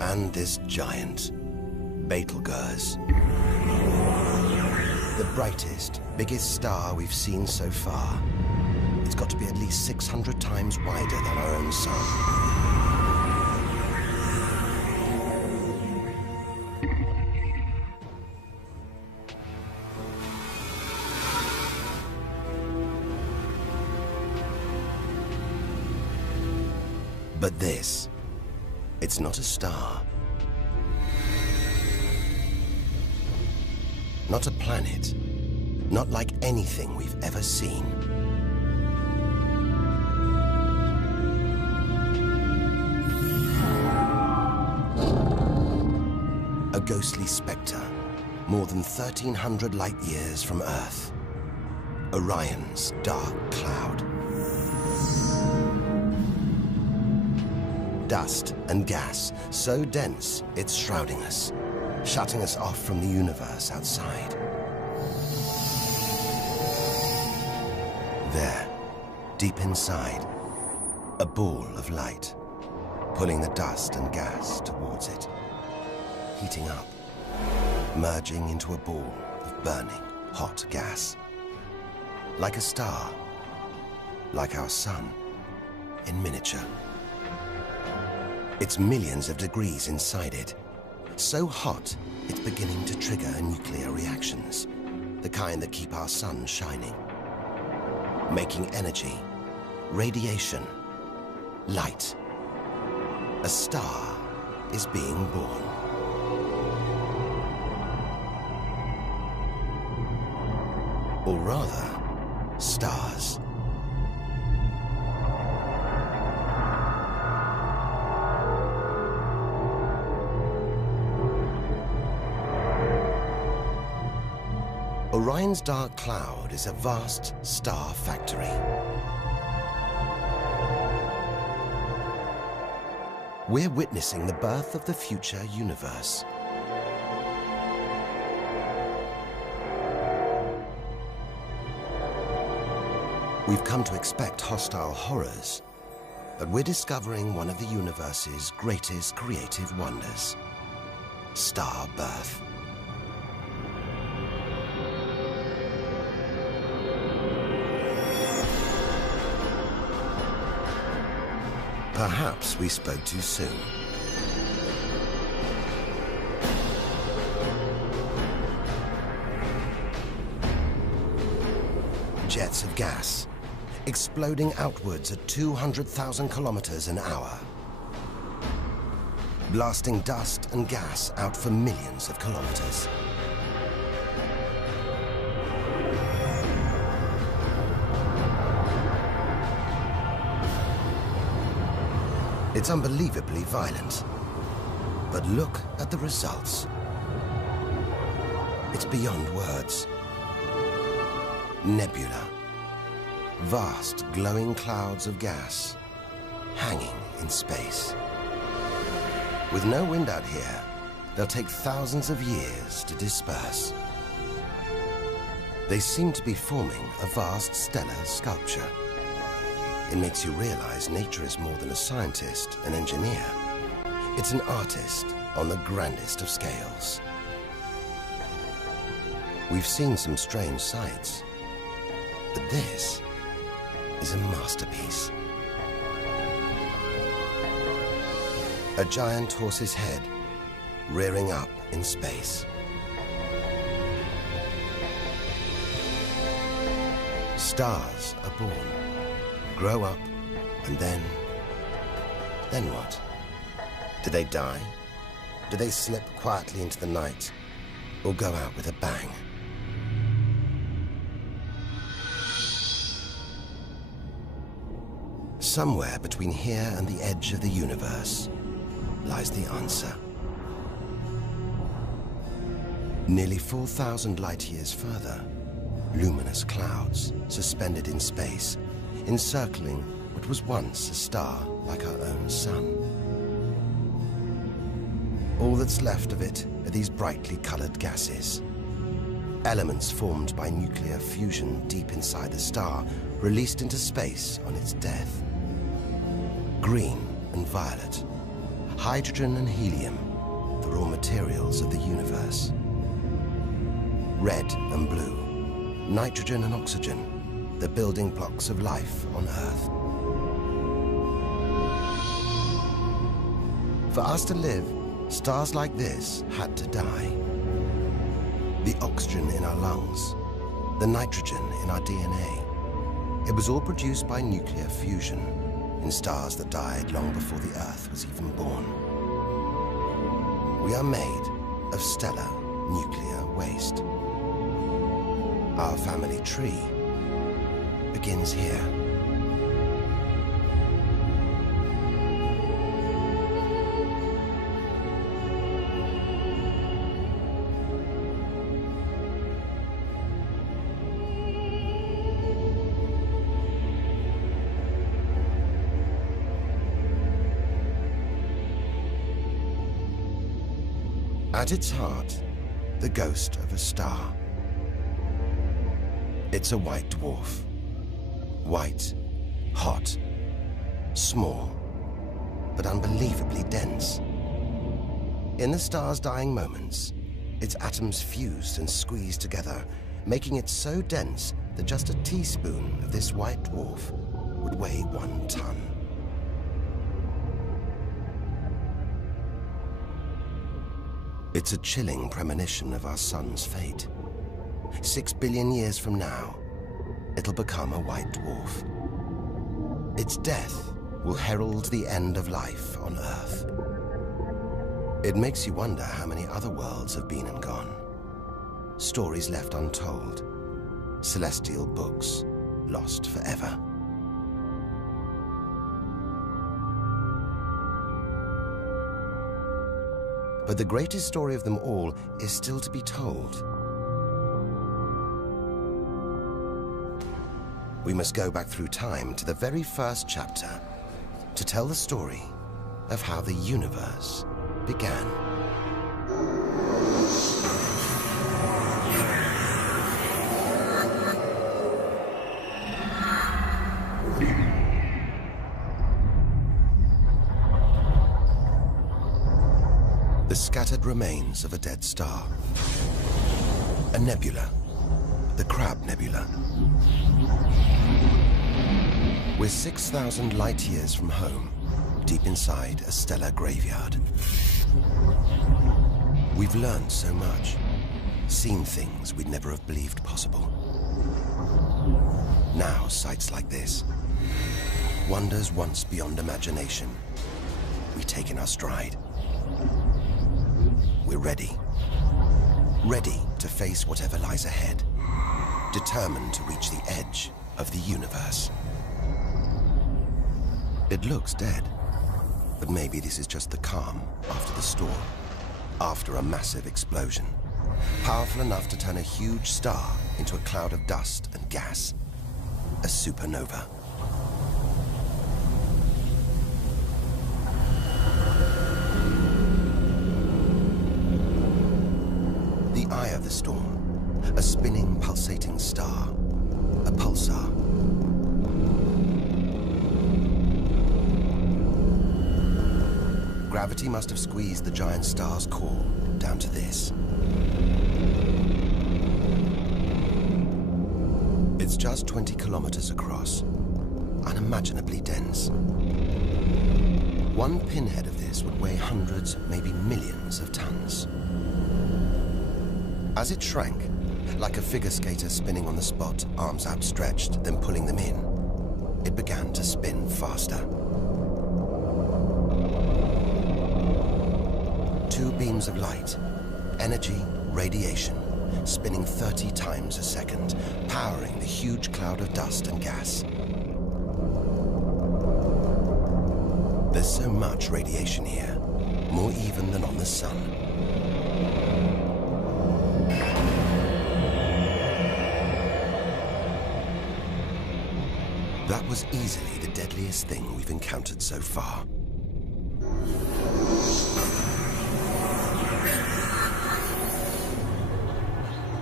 And this giant, Betelgeuse. The brightest, biggest star we've seen so far. It's got to be at least 600 times wider than our own sun. But this, it's not a star. Not a planet. Not like anything we've ever seen. A ghostly spectre, more than 1,300 light years from Earth. Orion's dark cloud. Dust and gas, so dense it's shrouding us, shutting us off from the universe outside. There, deep inside, a ball of light, pulling the dust and gas towards it, heating up, merging into a ball of burning, hot gas. Like a star, like our sun, in miniature. It's millions of degrees inside it. So hot, it's beginning to trigger nuclear reactions, the kind that keep our sun shining. Making energy, radiation, light. A star is being born. Or rather, stars. Orion's dark cloud is a vast star factory. We're witnessing the birth of the future universe. We've come to expect hostile horrors, but we're discovering one of the universe's greatest creative wonders: star birth. Perhaps we spoke too soon. Jets of gas, exploding outwards at 200,000 kilometers an hour, blasting dust and gas out for millions of kilometers. It's unbelievably violent, but look at the results. It's beyond words. Nebula. Vast glowing clouds of gas hanging in space. With no wind out here, they'll take thousands of years to disperse. They seem to be forming a vast stellar sculpture. It makes you realize nature is more than a scientist, an engineer. It's an artist on the grandest of scales. We've seen some strange sights, but this is a masterpiece. A giant horse's head rearing up in space. Stars are born, grow up, and then what? Do they die? Do they slip quietly into the night, or go out with a bang? Somewhere between here and the edge of the universe lies the answer. Nearly 4,000 light-years further, luminous clouds suspended in space, encircling what was once a star like our own sun. All that's left of it are these brightly colored gases. Elements formed by nuclear fusion deep inside the star, released into space on its death. Green and violet, hydrogen and helium, the raw materials of the universe. Red and blue, nitrogen and oxygen, the building blocks of life on Earth. For us to live, stars like this had to die. The oxygen in our lungs, the nitrogen in our DNA, it was all produced by nuclear fusion in stars that died long before the Earth was even born. We are made of stellar nuclear waste. Our family tree begins here. At its heart, the ghost of a star. It's a white dwarf. White, hot, small, but unbelievably dense. In the star's dying moments, its atoms fused and squeezed together, making it so dense that just a teaspoon of this white dwarf would weigh 1 ton. It's a chilling premonition of our sun's fate. 6 billion years from now, it'll become a white dwarf. Its death will herald the end of life on Earth. It makes you wonder how many other worlds have been and gone. Stories left untold. Celestial books lost forever. But the greatest story of them all is still to be told. we must go back through time to the very first chapter to tell the story of how the universe began. The scattered remains of a dead star. A nebula, the Crab Nebula. We're 6,000 light years from home, deep inside a stellar graveyard. We've learned so much, seen things we'd never have believed possible. Now, sights like this, wonders once beyond imagination, we take in our stride. We're ready. Ready to face whatever lies ahead. Determined to reach the edge of the universe. It looks dead, but maybe this is just the calm after the storm. After a massive explosion. Powerful enough to turn a huge star into a cloud of dust and gas. A supernova. The eye of the storm, a spinning, pulsating star, a pulsar. Gravity must have squeezed the giant star's core down to this. It's just 20 kilometers across, unimaginably dense. One pinhead of this would weigh hundreds, maybe millions of tons. As it shrank, like a figure skater spinning on the spot, arms outstretched, then pulling them in, it began to spin faster. Two beams of light, energy, radiation, spinning 30 times a second, powering the huge cloud of dust and gas. There's so much radiation here, more even than on the sun. That was easily the deadliest thing we've encountered so far.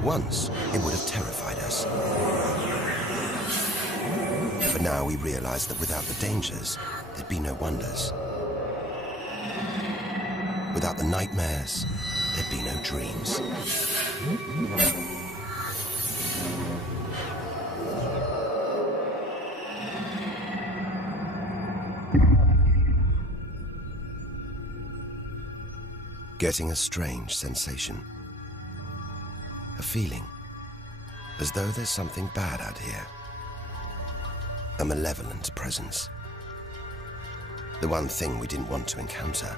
Once, it would have terrified us. But now we realize that without the dangers, there'd be no wonders. Without the nightmares, there'd be no dreams. Getting a strange sensation. A feeling, as though there's something bad out here. A malevolent presence. The one thing we didn't want to encounter.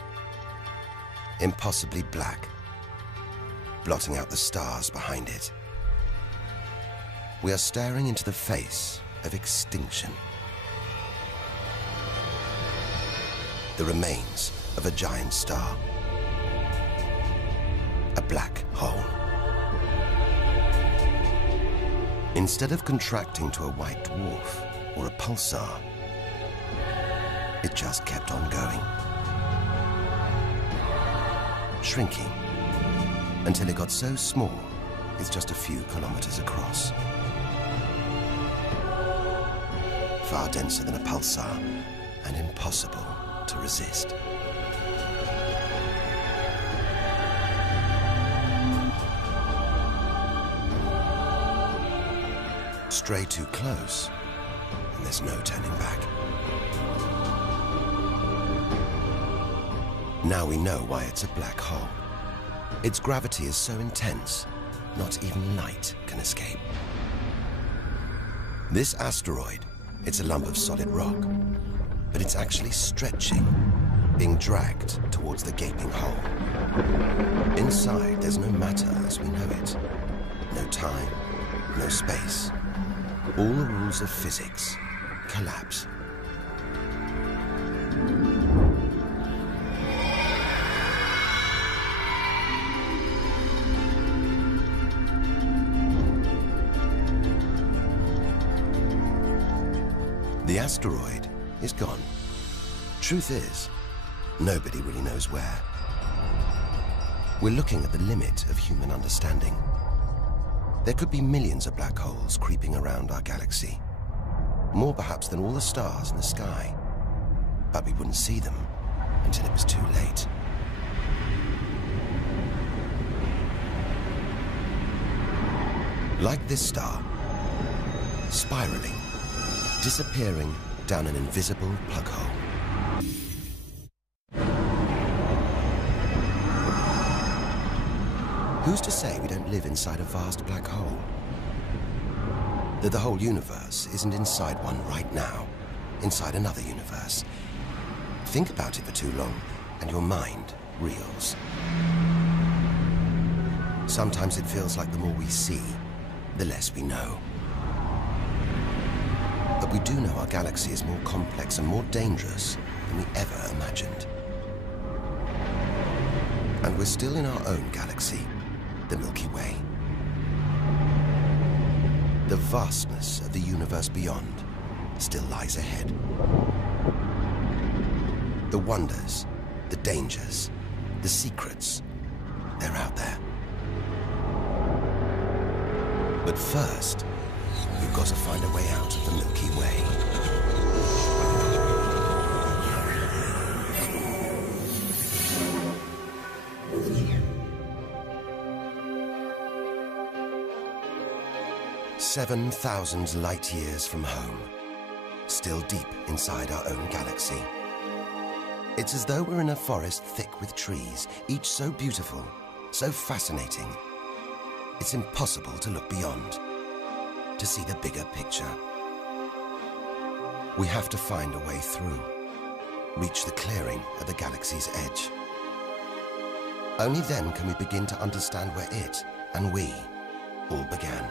Impossibly black, blotting out the stars behind it. We are staring into the face of extinction. The remains of a giant star. A black hole. Instead of contracting to a white dwarf or a pulsar, it just kept on going. Shrinking until it got so small it's just a few kilometers across. Far denser than a pulsar and impossible to resist. Stray too close, and there's no turning back. Now we know why it's a black hole. Its gravity is so intense, not even light can escape. This asteroid, it's a lump of solid rock, but it's actually stretching, being dragged towards the gaping hole. Inside, there's no matter as we know it. No time, no space. All the rules of physics collapse. The asteroid is gone. Truth is, nobody really knows where. We're looking at the limit of human understanding. There could be millions of black holes creeping around our galaxy. More perhaps than all the stars in the sky. But we wouldn't see them until it was too late. Like this star, spiraling, disappearing down an invisible plug hole. Who's to say we don't live inside a vast black hole? That the whole universe isn't inside one right now, inside another universe. Think about it for too long, and your mind reels. Sometimes it feels like the more we see, the less we know. But we do know our galaxy is more complex and more dangerous than we ever imagined. And we're still in our own galaxy, the Milky Way. The vastness of the universe beyond still lies ahead. The wonders, the dangers, the secrets, they're out there. But first, we've got to find a way out of the Milky Way. "7,000 light years from home, still deep inside our own galaxy. It's as though we're in a forest thick with trees, each so beautiful, so fascinating. It's impossible to look beyond, to see the bigger picture. We have to find a way through, reach the clearing at the galaxy's edge. Only then can we begin to understand where it and we all began.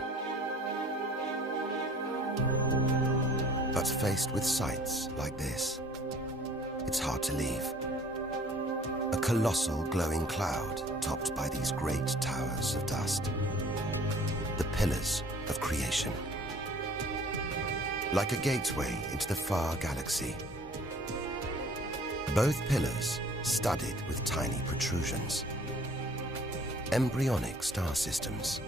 But faced with sights like this, it's hard to leave. A colossal glowing cloud topped by these great towers of dust. The pillars of creation. Like a gateway into the far galaxy. Both pillars studded with tiny protrusions. Embryonic star systems.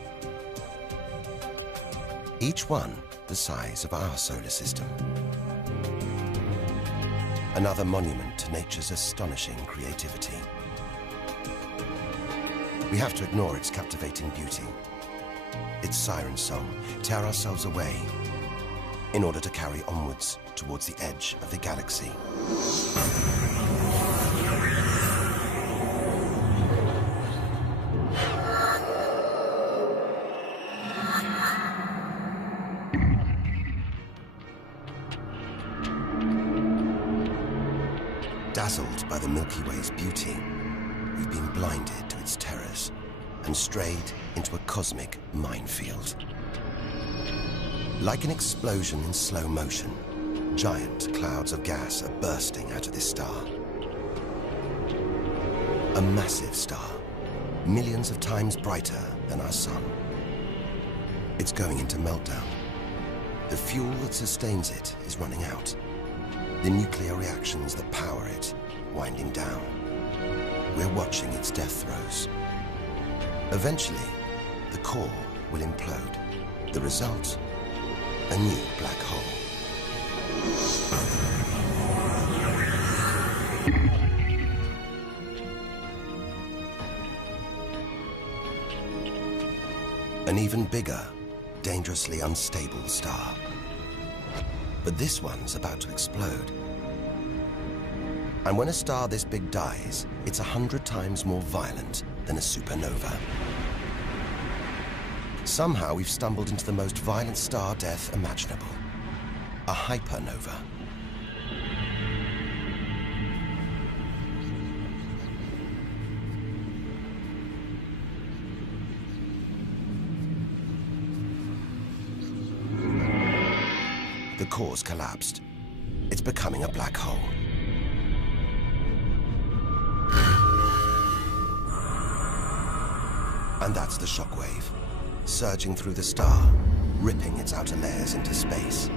Each one the size of our solar system. Another monument to nature's astonishing creativity. We have to ignore its captivating beauty, its siren song, tear ourselves away, in order to carry onwards towards the edge of the galaxy. Dazzled by the Milky Way's beauty, we've been blinded to its terrors and strayed into a cosmic minefield. Like an explosion in slow motion, giant clouds of gas are bursting out of this star. A massive star, millions of times brighter than our sun. It's going into meltdown. The fuel that sustains it is running out. The nuclear reactions that power it winding down. We're watching its death throes. Eventually, the core will implode. The result, a new black hole. An even bigger, dangerously unstable star. But this one's about to explode. And when a star this big dies, it's 100 times more violent than a supernova. Somehow we've stumbled into the most violent star death imaginable. A hypernova. The core's collapsed. It's becoming a black hole. And that's the shockwave, surging through the star, ripping its outer layers into space.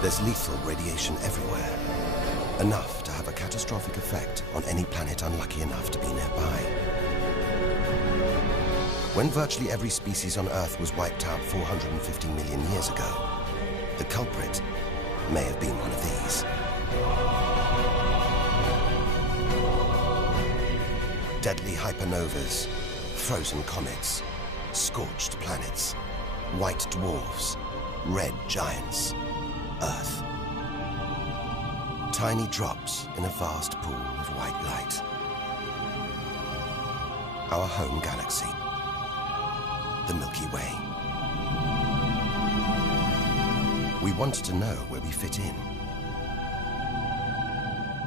There's lethal radiation everywhere, enough to have a catastrophic effect on any planet unlucky enough to be nearby. When virtually every species on Earth was wiped out 450 million years ago, the culprit may have been one of these. Deadly hypernovas, frozen comets, scorched planets, white dwarfs, red giants, Earth. Tiny drops in a vast pool of white light. Our home galaxy, the Milky Way. We wanted to know where we fit in.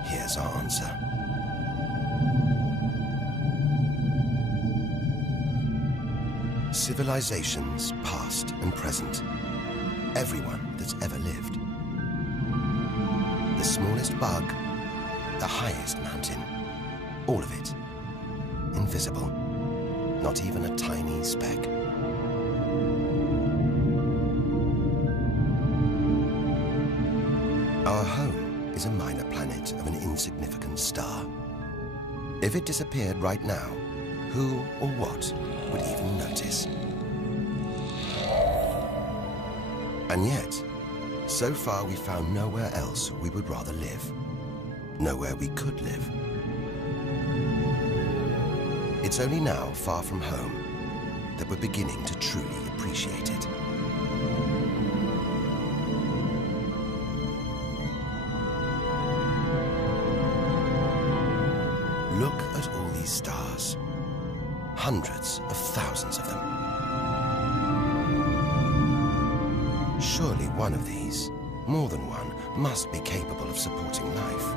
Here's our answer. Civilizations, past and present. Everyone that's ever lived. The smallest bug, the highest mountain, all of it invisible. Not even a tiny speck. Our home is a minor planet of an insignificant star. If it disappeared right now, who or what would even notice? And yet, so far we found nowhere else we would rather live. Nowhere we could live. It's only now, far from home, that we're beginning to truly appreciate it. Look at all these stars. Hundreds of thousands of them. Surely one of these, more than one, must be capable of supporting life.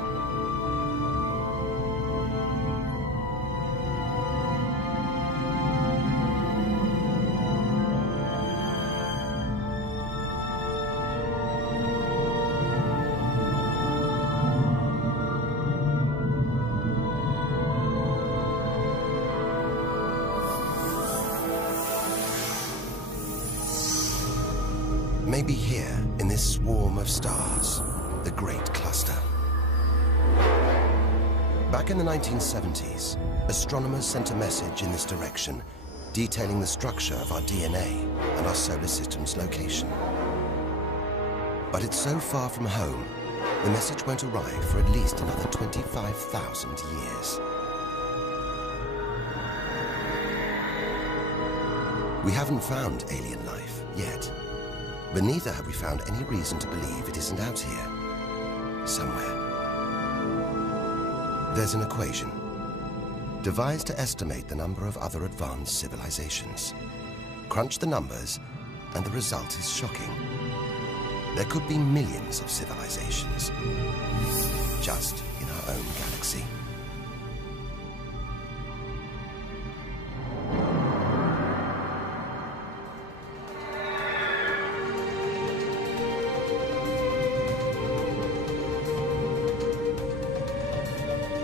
Maybe here, in this swarm of stars, the Great Cluster. Back in the 1970s, astronomers sent a message in this direction, detailing the structure of our DNA and our solar system's location. But it's so far from home, the message won't arrive for at least another 25,000 years. We haven't found alien life yet. But neither have we found any reason to believe it isn't out here, somewhere. There's an equation, devised to estimate the number of other advanced civilizations. Crunch the numbers, and the result is shocking. There could be millions of civilizations, just in our own galaxy.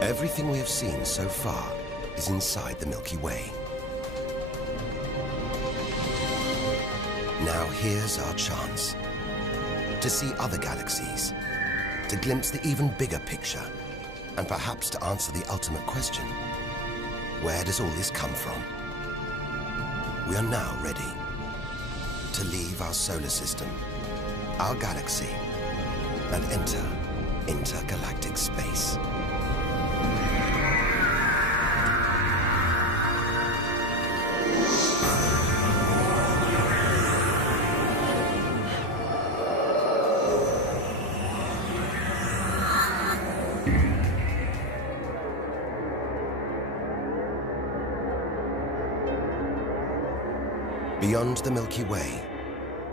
Everything we have seen so far is inside the Milky Way. Now here's our chance to see other galaxies, to glimpse the even bigger picture, and perhaps to answer the ultimate question: where does all this come from? We are now ready to leave our solar system, our galaxy, and enter intergalactic space. Beyond the Milky Way,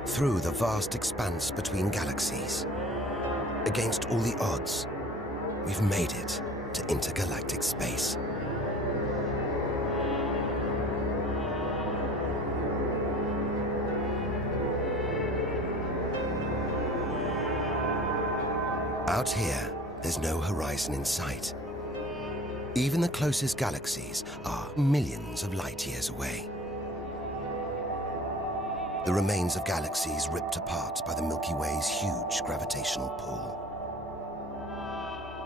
through the vast expanse between galaxies, against all the odds, we've made it to intergalactic space. Out here, there's no horizon in sight. Even the closest galaxies are millions of light years away. the remains of galaxies ripped apart by the Milky Way's huge gravitational pull.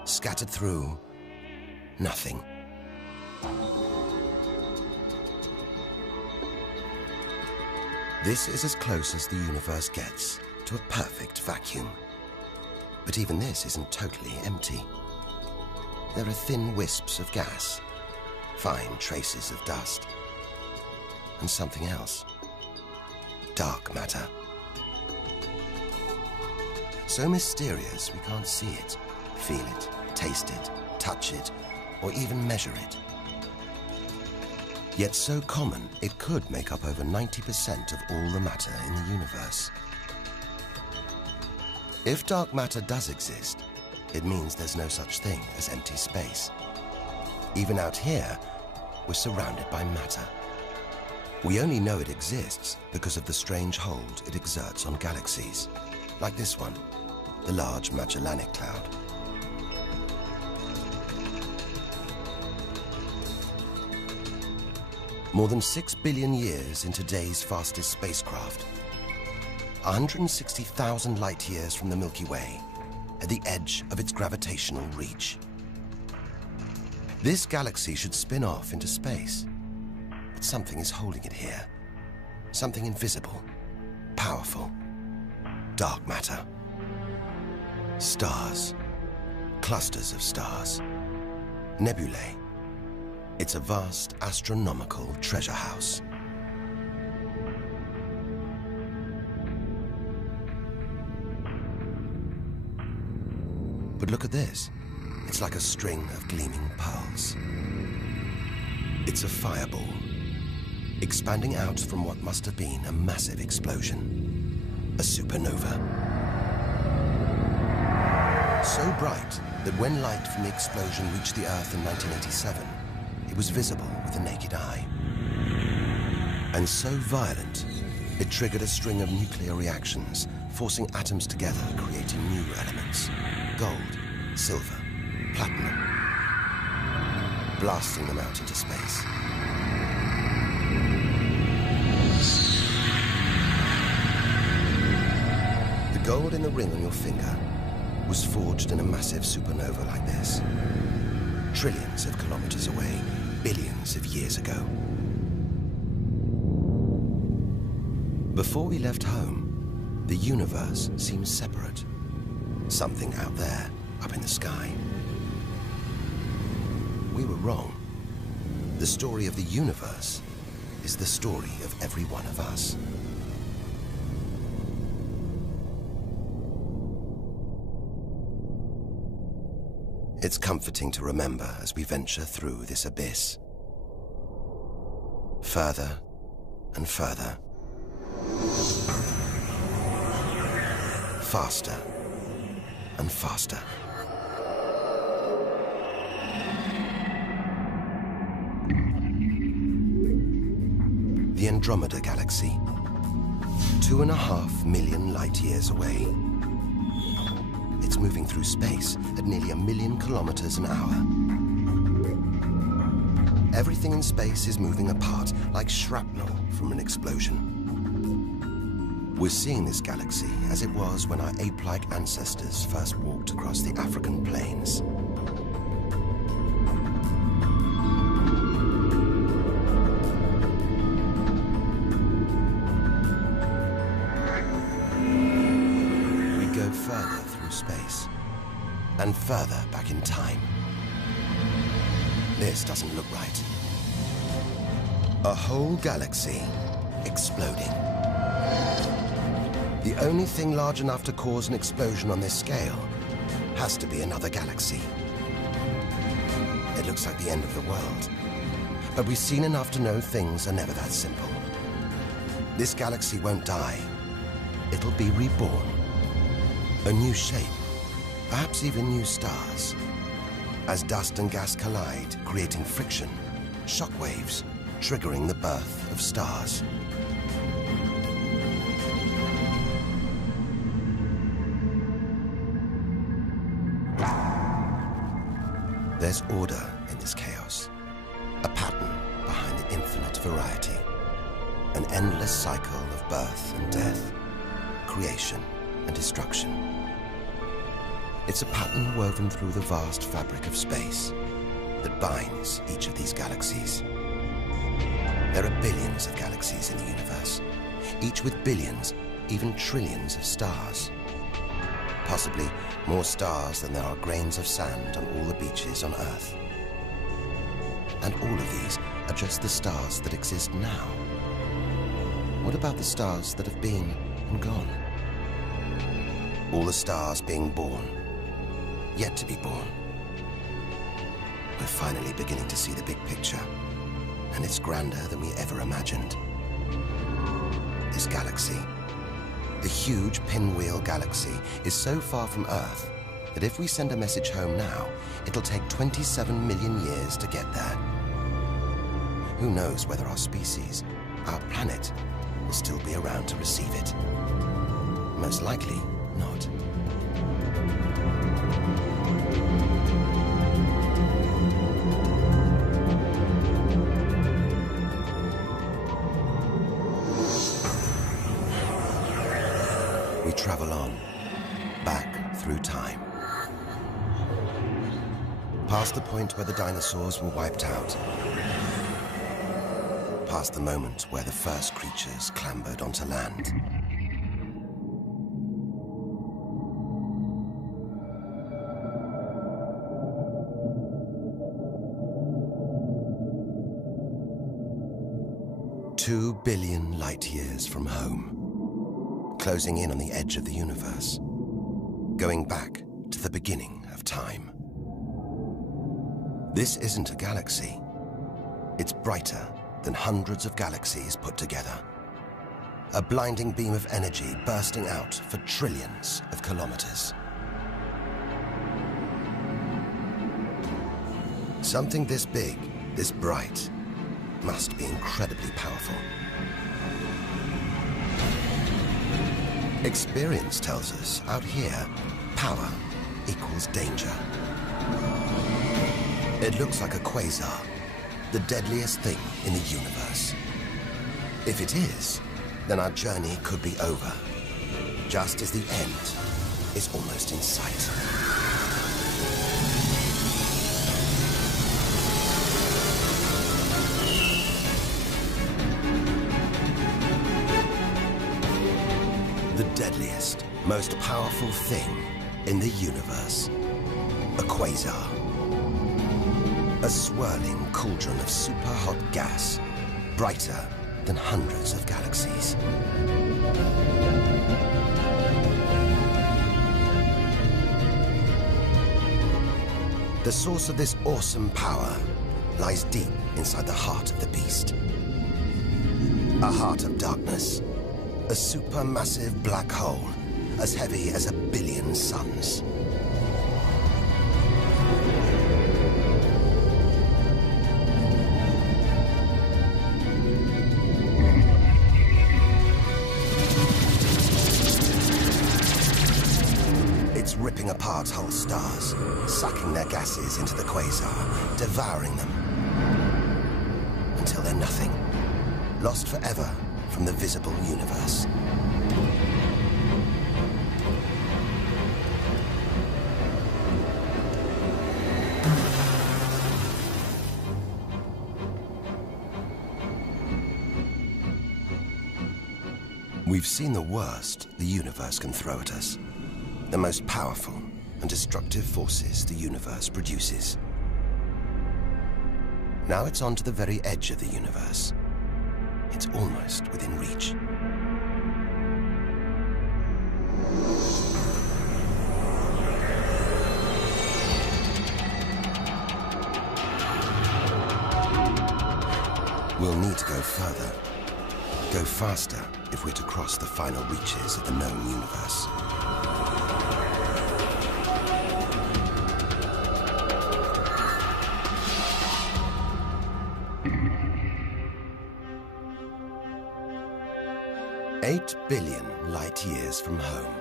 Scattered through, nothing. This is as close as the universe gets to a perfect vacuum. But even this isn't totally empty. There are thin wisps of gas, fine traces of dust, and something else. Dark matter. So mysterious we can't see it, feel it, taste it, touch it, or even measure it. Yet so common, it could make up over 90% of all the matter in the universe. If dark matter does exist, it means there's no such thing as empty space. Even out here, we're surrounded by matter. We only know it exists because of the strange hold it exerts on galaxies, like this one, the Large Magellanic Cloud. More than 6 billion years in today's fastest spacecraft, 160,000 light years from the Milky Way, at the edge of its gravitational reach. This galaxy should spin off into space, but something is holding it here. Something invisible, powerful, dark matter. Stars, clusters of stars, nebulae. It's a vast astronomical treasure house. But look at this. It's like a string of gleaming pearls. It's a fireball, expanding out from what must have been a massive explosion, a supernova. So bright that when light from the explosion reached the Earth in 1987, it was visible with the naked eye. And so violent, it triggered a string of nuclear reactions, forcing atoms together, creating new elements. Gold, silver, platinum, blasting them out into space. The gold in the ring on your finger was forged in a massive supernova like this, trillions of kilometers away, billions of years ago. Before we left home, the universe seemed separate. Something out there, up in the sky. We were wrong. The story of the universe is the story of every one of us. It's comforting to remember as we venture through this abyss. Further and further. Faster and faster. The Andromeda Galaxy, 2.5 million light-years away. It's moving through space at nearly 1 million kilometers an hour. Everything in space is moving apart like shrapnel from an explosion. We're seeing this galaxy as it was when our ape-like ancestors first walked across the African plains. We go further through space and further back in time. This doesn't look right. A whole galaxy exploding. The only thing large enough to cause an explosion on this scale has to be another galaxy. It looks like the end of the world, but we've seen enough to know things are never that simple. This galaxy won't die. It'll be reborn. A new shape, perhaps even new stars. As dust and gas collide, creating friction, shockwaves, triggering the birth of stars. There's order in this chaos, a pattern behind the infinite variety. An endless cycle of birth and death, creation and destruction. It's a pattern woven through the vast fabric of space that binds each of these galaxies. There are billions of galaxies in the universe, each with billions, even trillions of stars. Possibly more stars than there are grains of sand on all the beaches on Earth. And all of these are just the stars that exist now. What about the stars that have been and gone? All the stars being born, yet to be born. We're finally beginning to see the big picture, and it's grander than we ever imagined. This galaxy, the huge Pinwheel Galaxy, is so far from Earth that if we send a message home now, it'll take 27 million years to get there. Who knows whether our species, our planet, will still be around to receive it? Most likely not. We travel on, back through time. Past the point where the dinosaurs were wiped out. Past the moment where the first creatures clambered onto land. Two billion light years from home, closing in on the edge of the universe, going back to the beginning of time. This isn't a galaxy. It's brighter than hundreds of galaxies put together. A blinding beam of energy bursting out for trillions of kilometers. Something this big, this bright, must be incredibly powerful. Experience tells us, out here, power equals danger. It looks like a quasar, the deadliest thing in the universe. If it is, then our journey could be over, just as the end is almost in sight. The deadliest, most powerful thing in the universe. A quasar. A swirling cauldron of super-hot gas, brighter than hundreds of galaxies. The source of this awesome power lies deep inside the heart of the beast. A heart of darkness, a supermassive black hole as heavy as 1 billion suns. It's ripping apart whole stars, sucking their gases into the quasar, devouring them, until they're nothing, lost forever from the visible universe. We've seen the worst the universe can throw at us. The most powerful and destructive forces the universe produces. Now it's on to the very edge of the universe. It's almost within reach. We'll need to go further, go faster if we're to cross the final reaches of the known universe. Eight billion light years from home.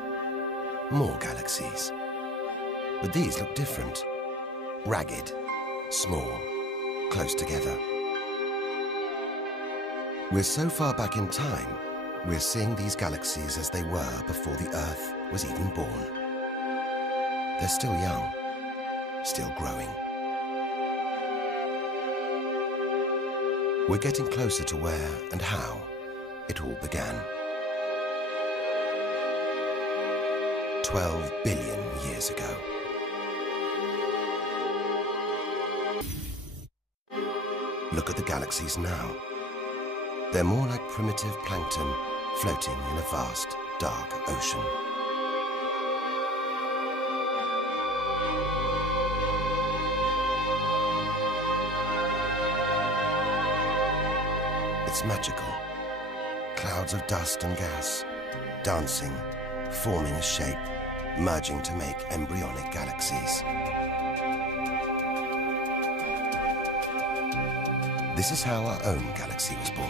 More galaxies. But these look different. Ragged, small, close together. We're so far back in time, we're seeing these galaxies as they were before the Earth was even born. They're still young, still growing. We're getting closer to where and how it all began. 12 billion years ago. Look at the galaxies now. They're more like primitive plankton floating in a vast, dark ocean. It's magical. Clouds of dust and gas, dancing, forming a shape, merging to make embryonic galaxies. This is how our own galaxy was born.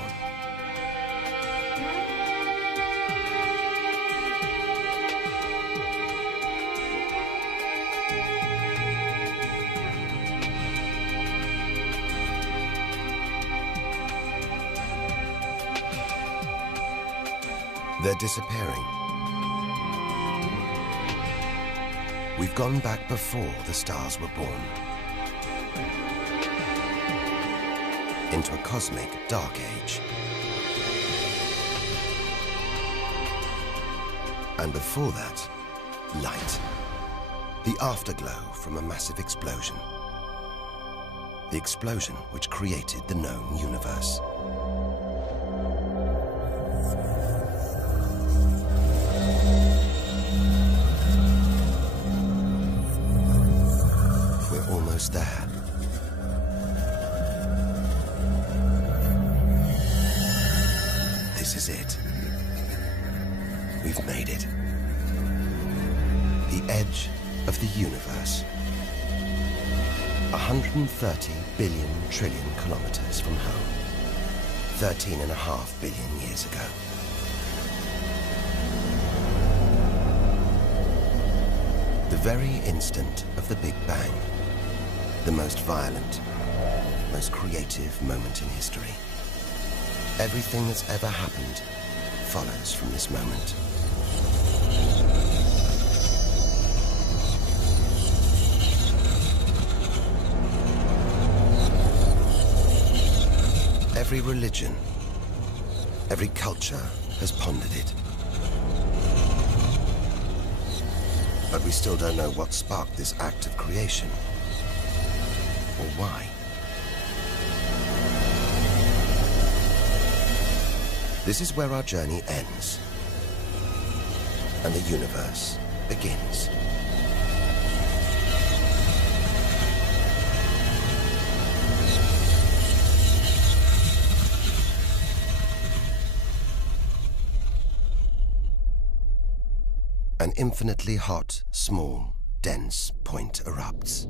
They're disappearing. We've gone back before the stars were born. Into a cosmic dark age. And before that, light. The afterglow from a massive explosion. The explosion which created the known universe. We're almost there. This is it. We've made it. The edge of the universe. 130 billion trillion kilometers from home. 13.5 billion years ago. The very instant of the Big Bang. The most violent, most creative moment in history. Everything that's ever happened follows from this moment. Every religion, every culture has pondered it. But we still don't know what sparked this act of creation, or why. This is where our journey ends, and the universe begins. An infinitely hot, small, dense point erupts.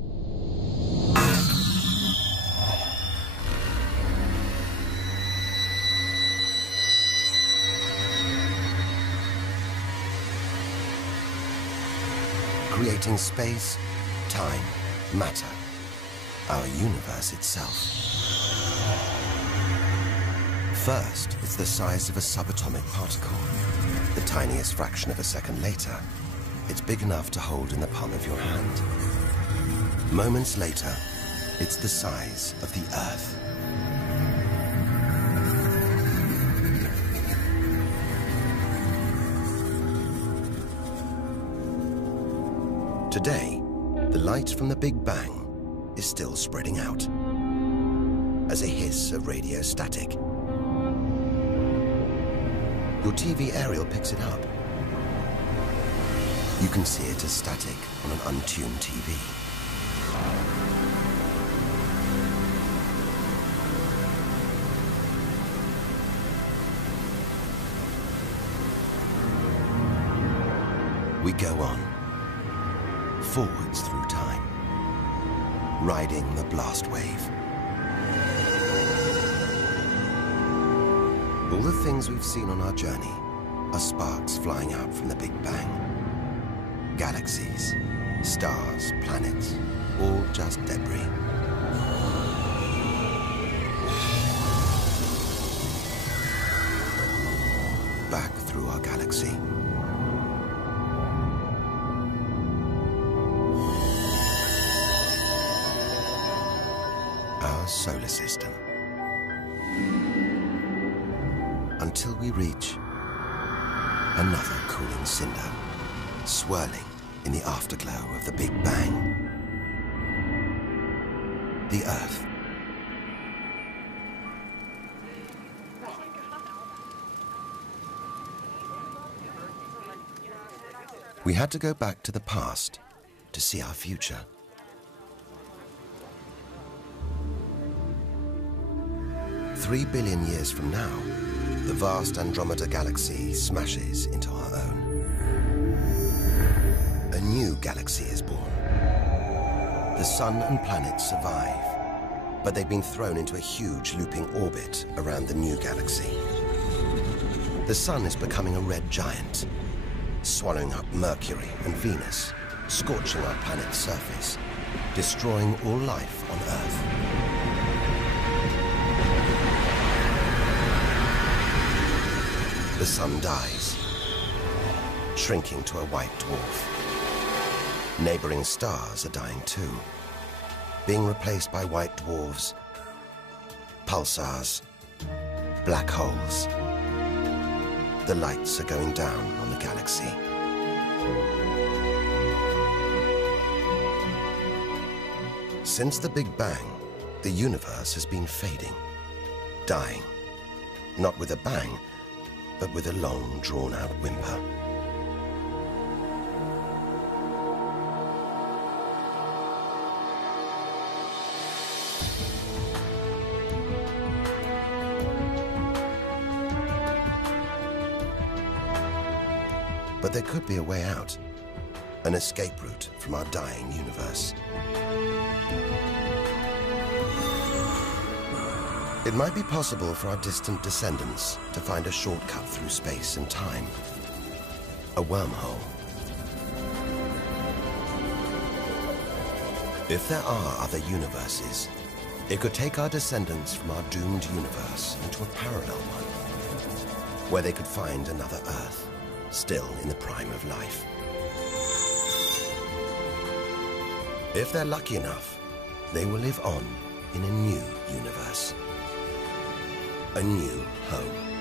Creating space, time, matter, our universe itself. First, it's the size of a subatomic particle. The tiniest fraction of a second later, it's big enough to hold in the palm of your hand. Moments later, it's the size of the Earth. Today, the light from the Big Bang is still spreading out as a hiss of radio static. Your TV aerial picks it up. You can see it as static on an untuned TV. We go on, forwards through time, riding the blast wave. All the things we've seen on our journey are sparks flying out from the Big Bang. Galaxies, stars, planets, all just debris. back through our galaxy. Our solar system. Until we reach another cooling cinder, swirling in the afterglow of the Big Bang. The Earth. We had to go back to the past to see our future. Three billion years from now, the vast Andromeda galaxy smashes into our own. A new galaxy is born. The sun and planets survive, but they've been thrown into a huge looping orbit around the new galaxy. The sun is becoming a red giant, swallowing up Mercury and Venus, scorching our planet's surface, destroying all life on Earth. The sun dies, shrinking to a white dwarf. Neighboring stars are dying too, being replaced by white dwarfs, pulsars, black holes. The lights are going down on the galaxy. Since the Big Bang, the universe has been fading, dying, not with a bang, but with a long, drawn-out whimper. But there could be a way out, an escape route from our dying universe. It might be possible for our distant descendants to find a shortcut through space and time, a wormhole. If there are other universes, it could take our descendants from our doomed universe into a parallel one, where they could find another Earth, still in the prime of life. If they're lucky enough, they will live on in a new universe. A new home.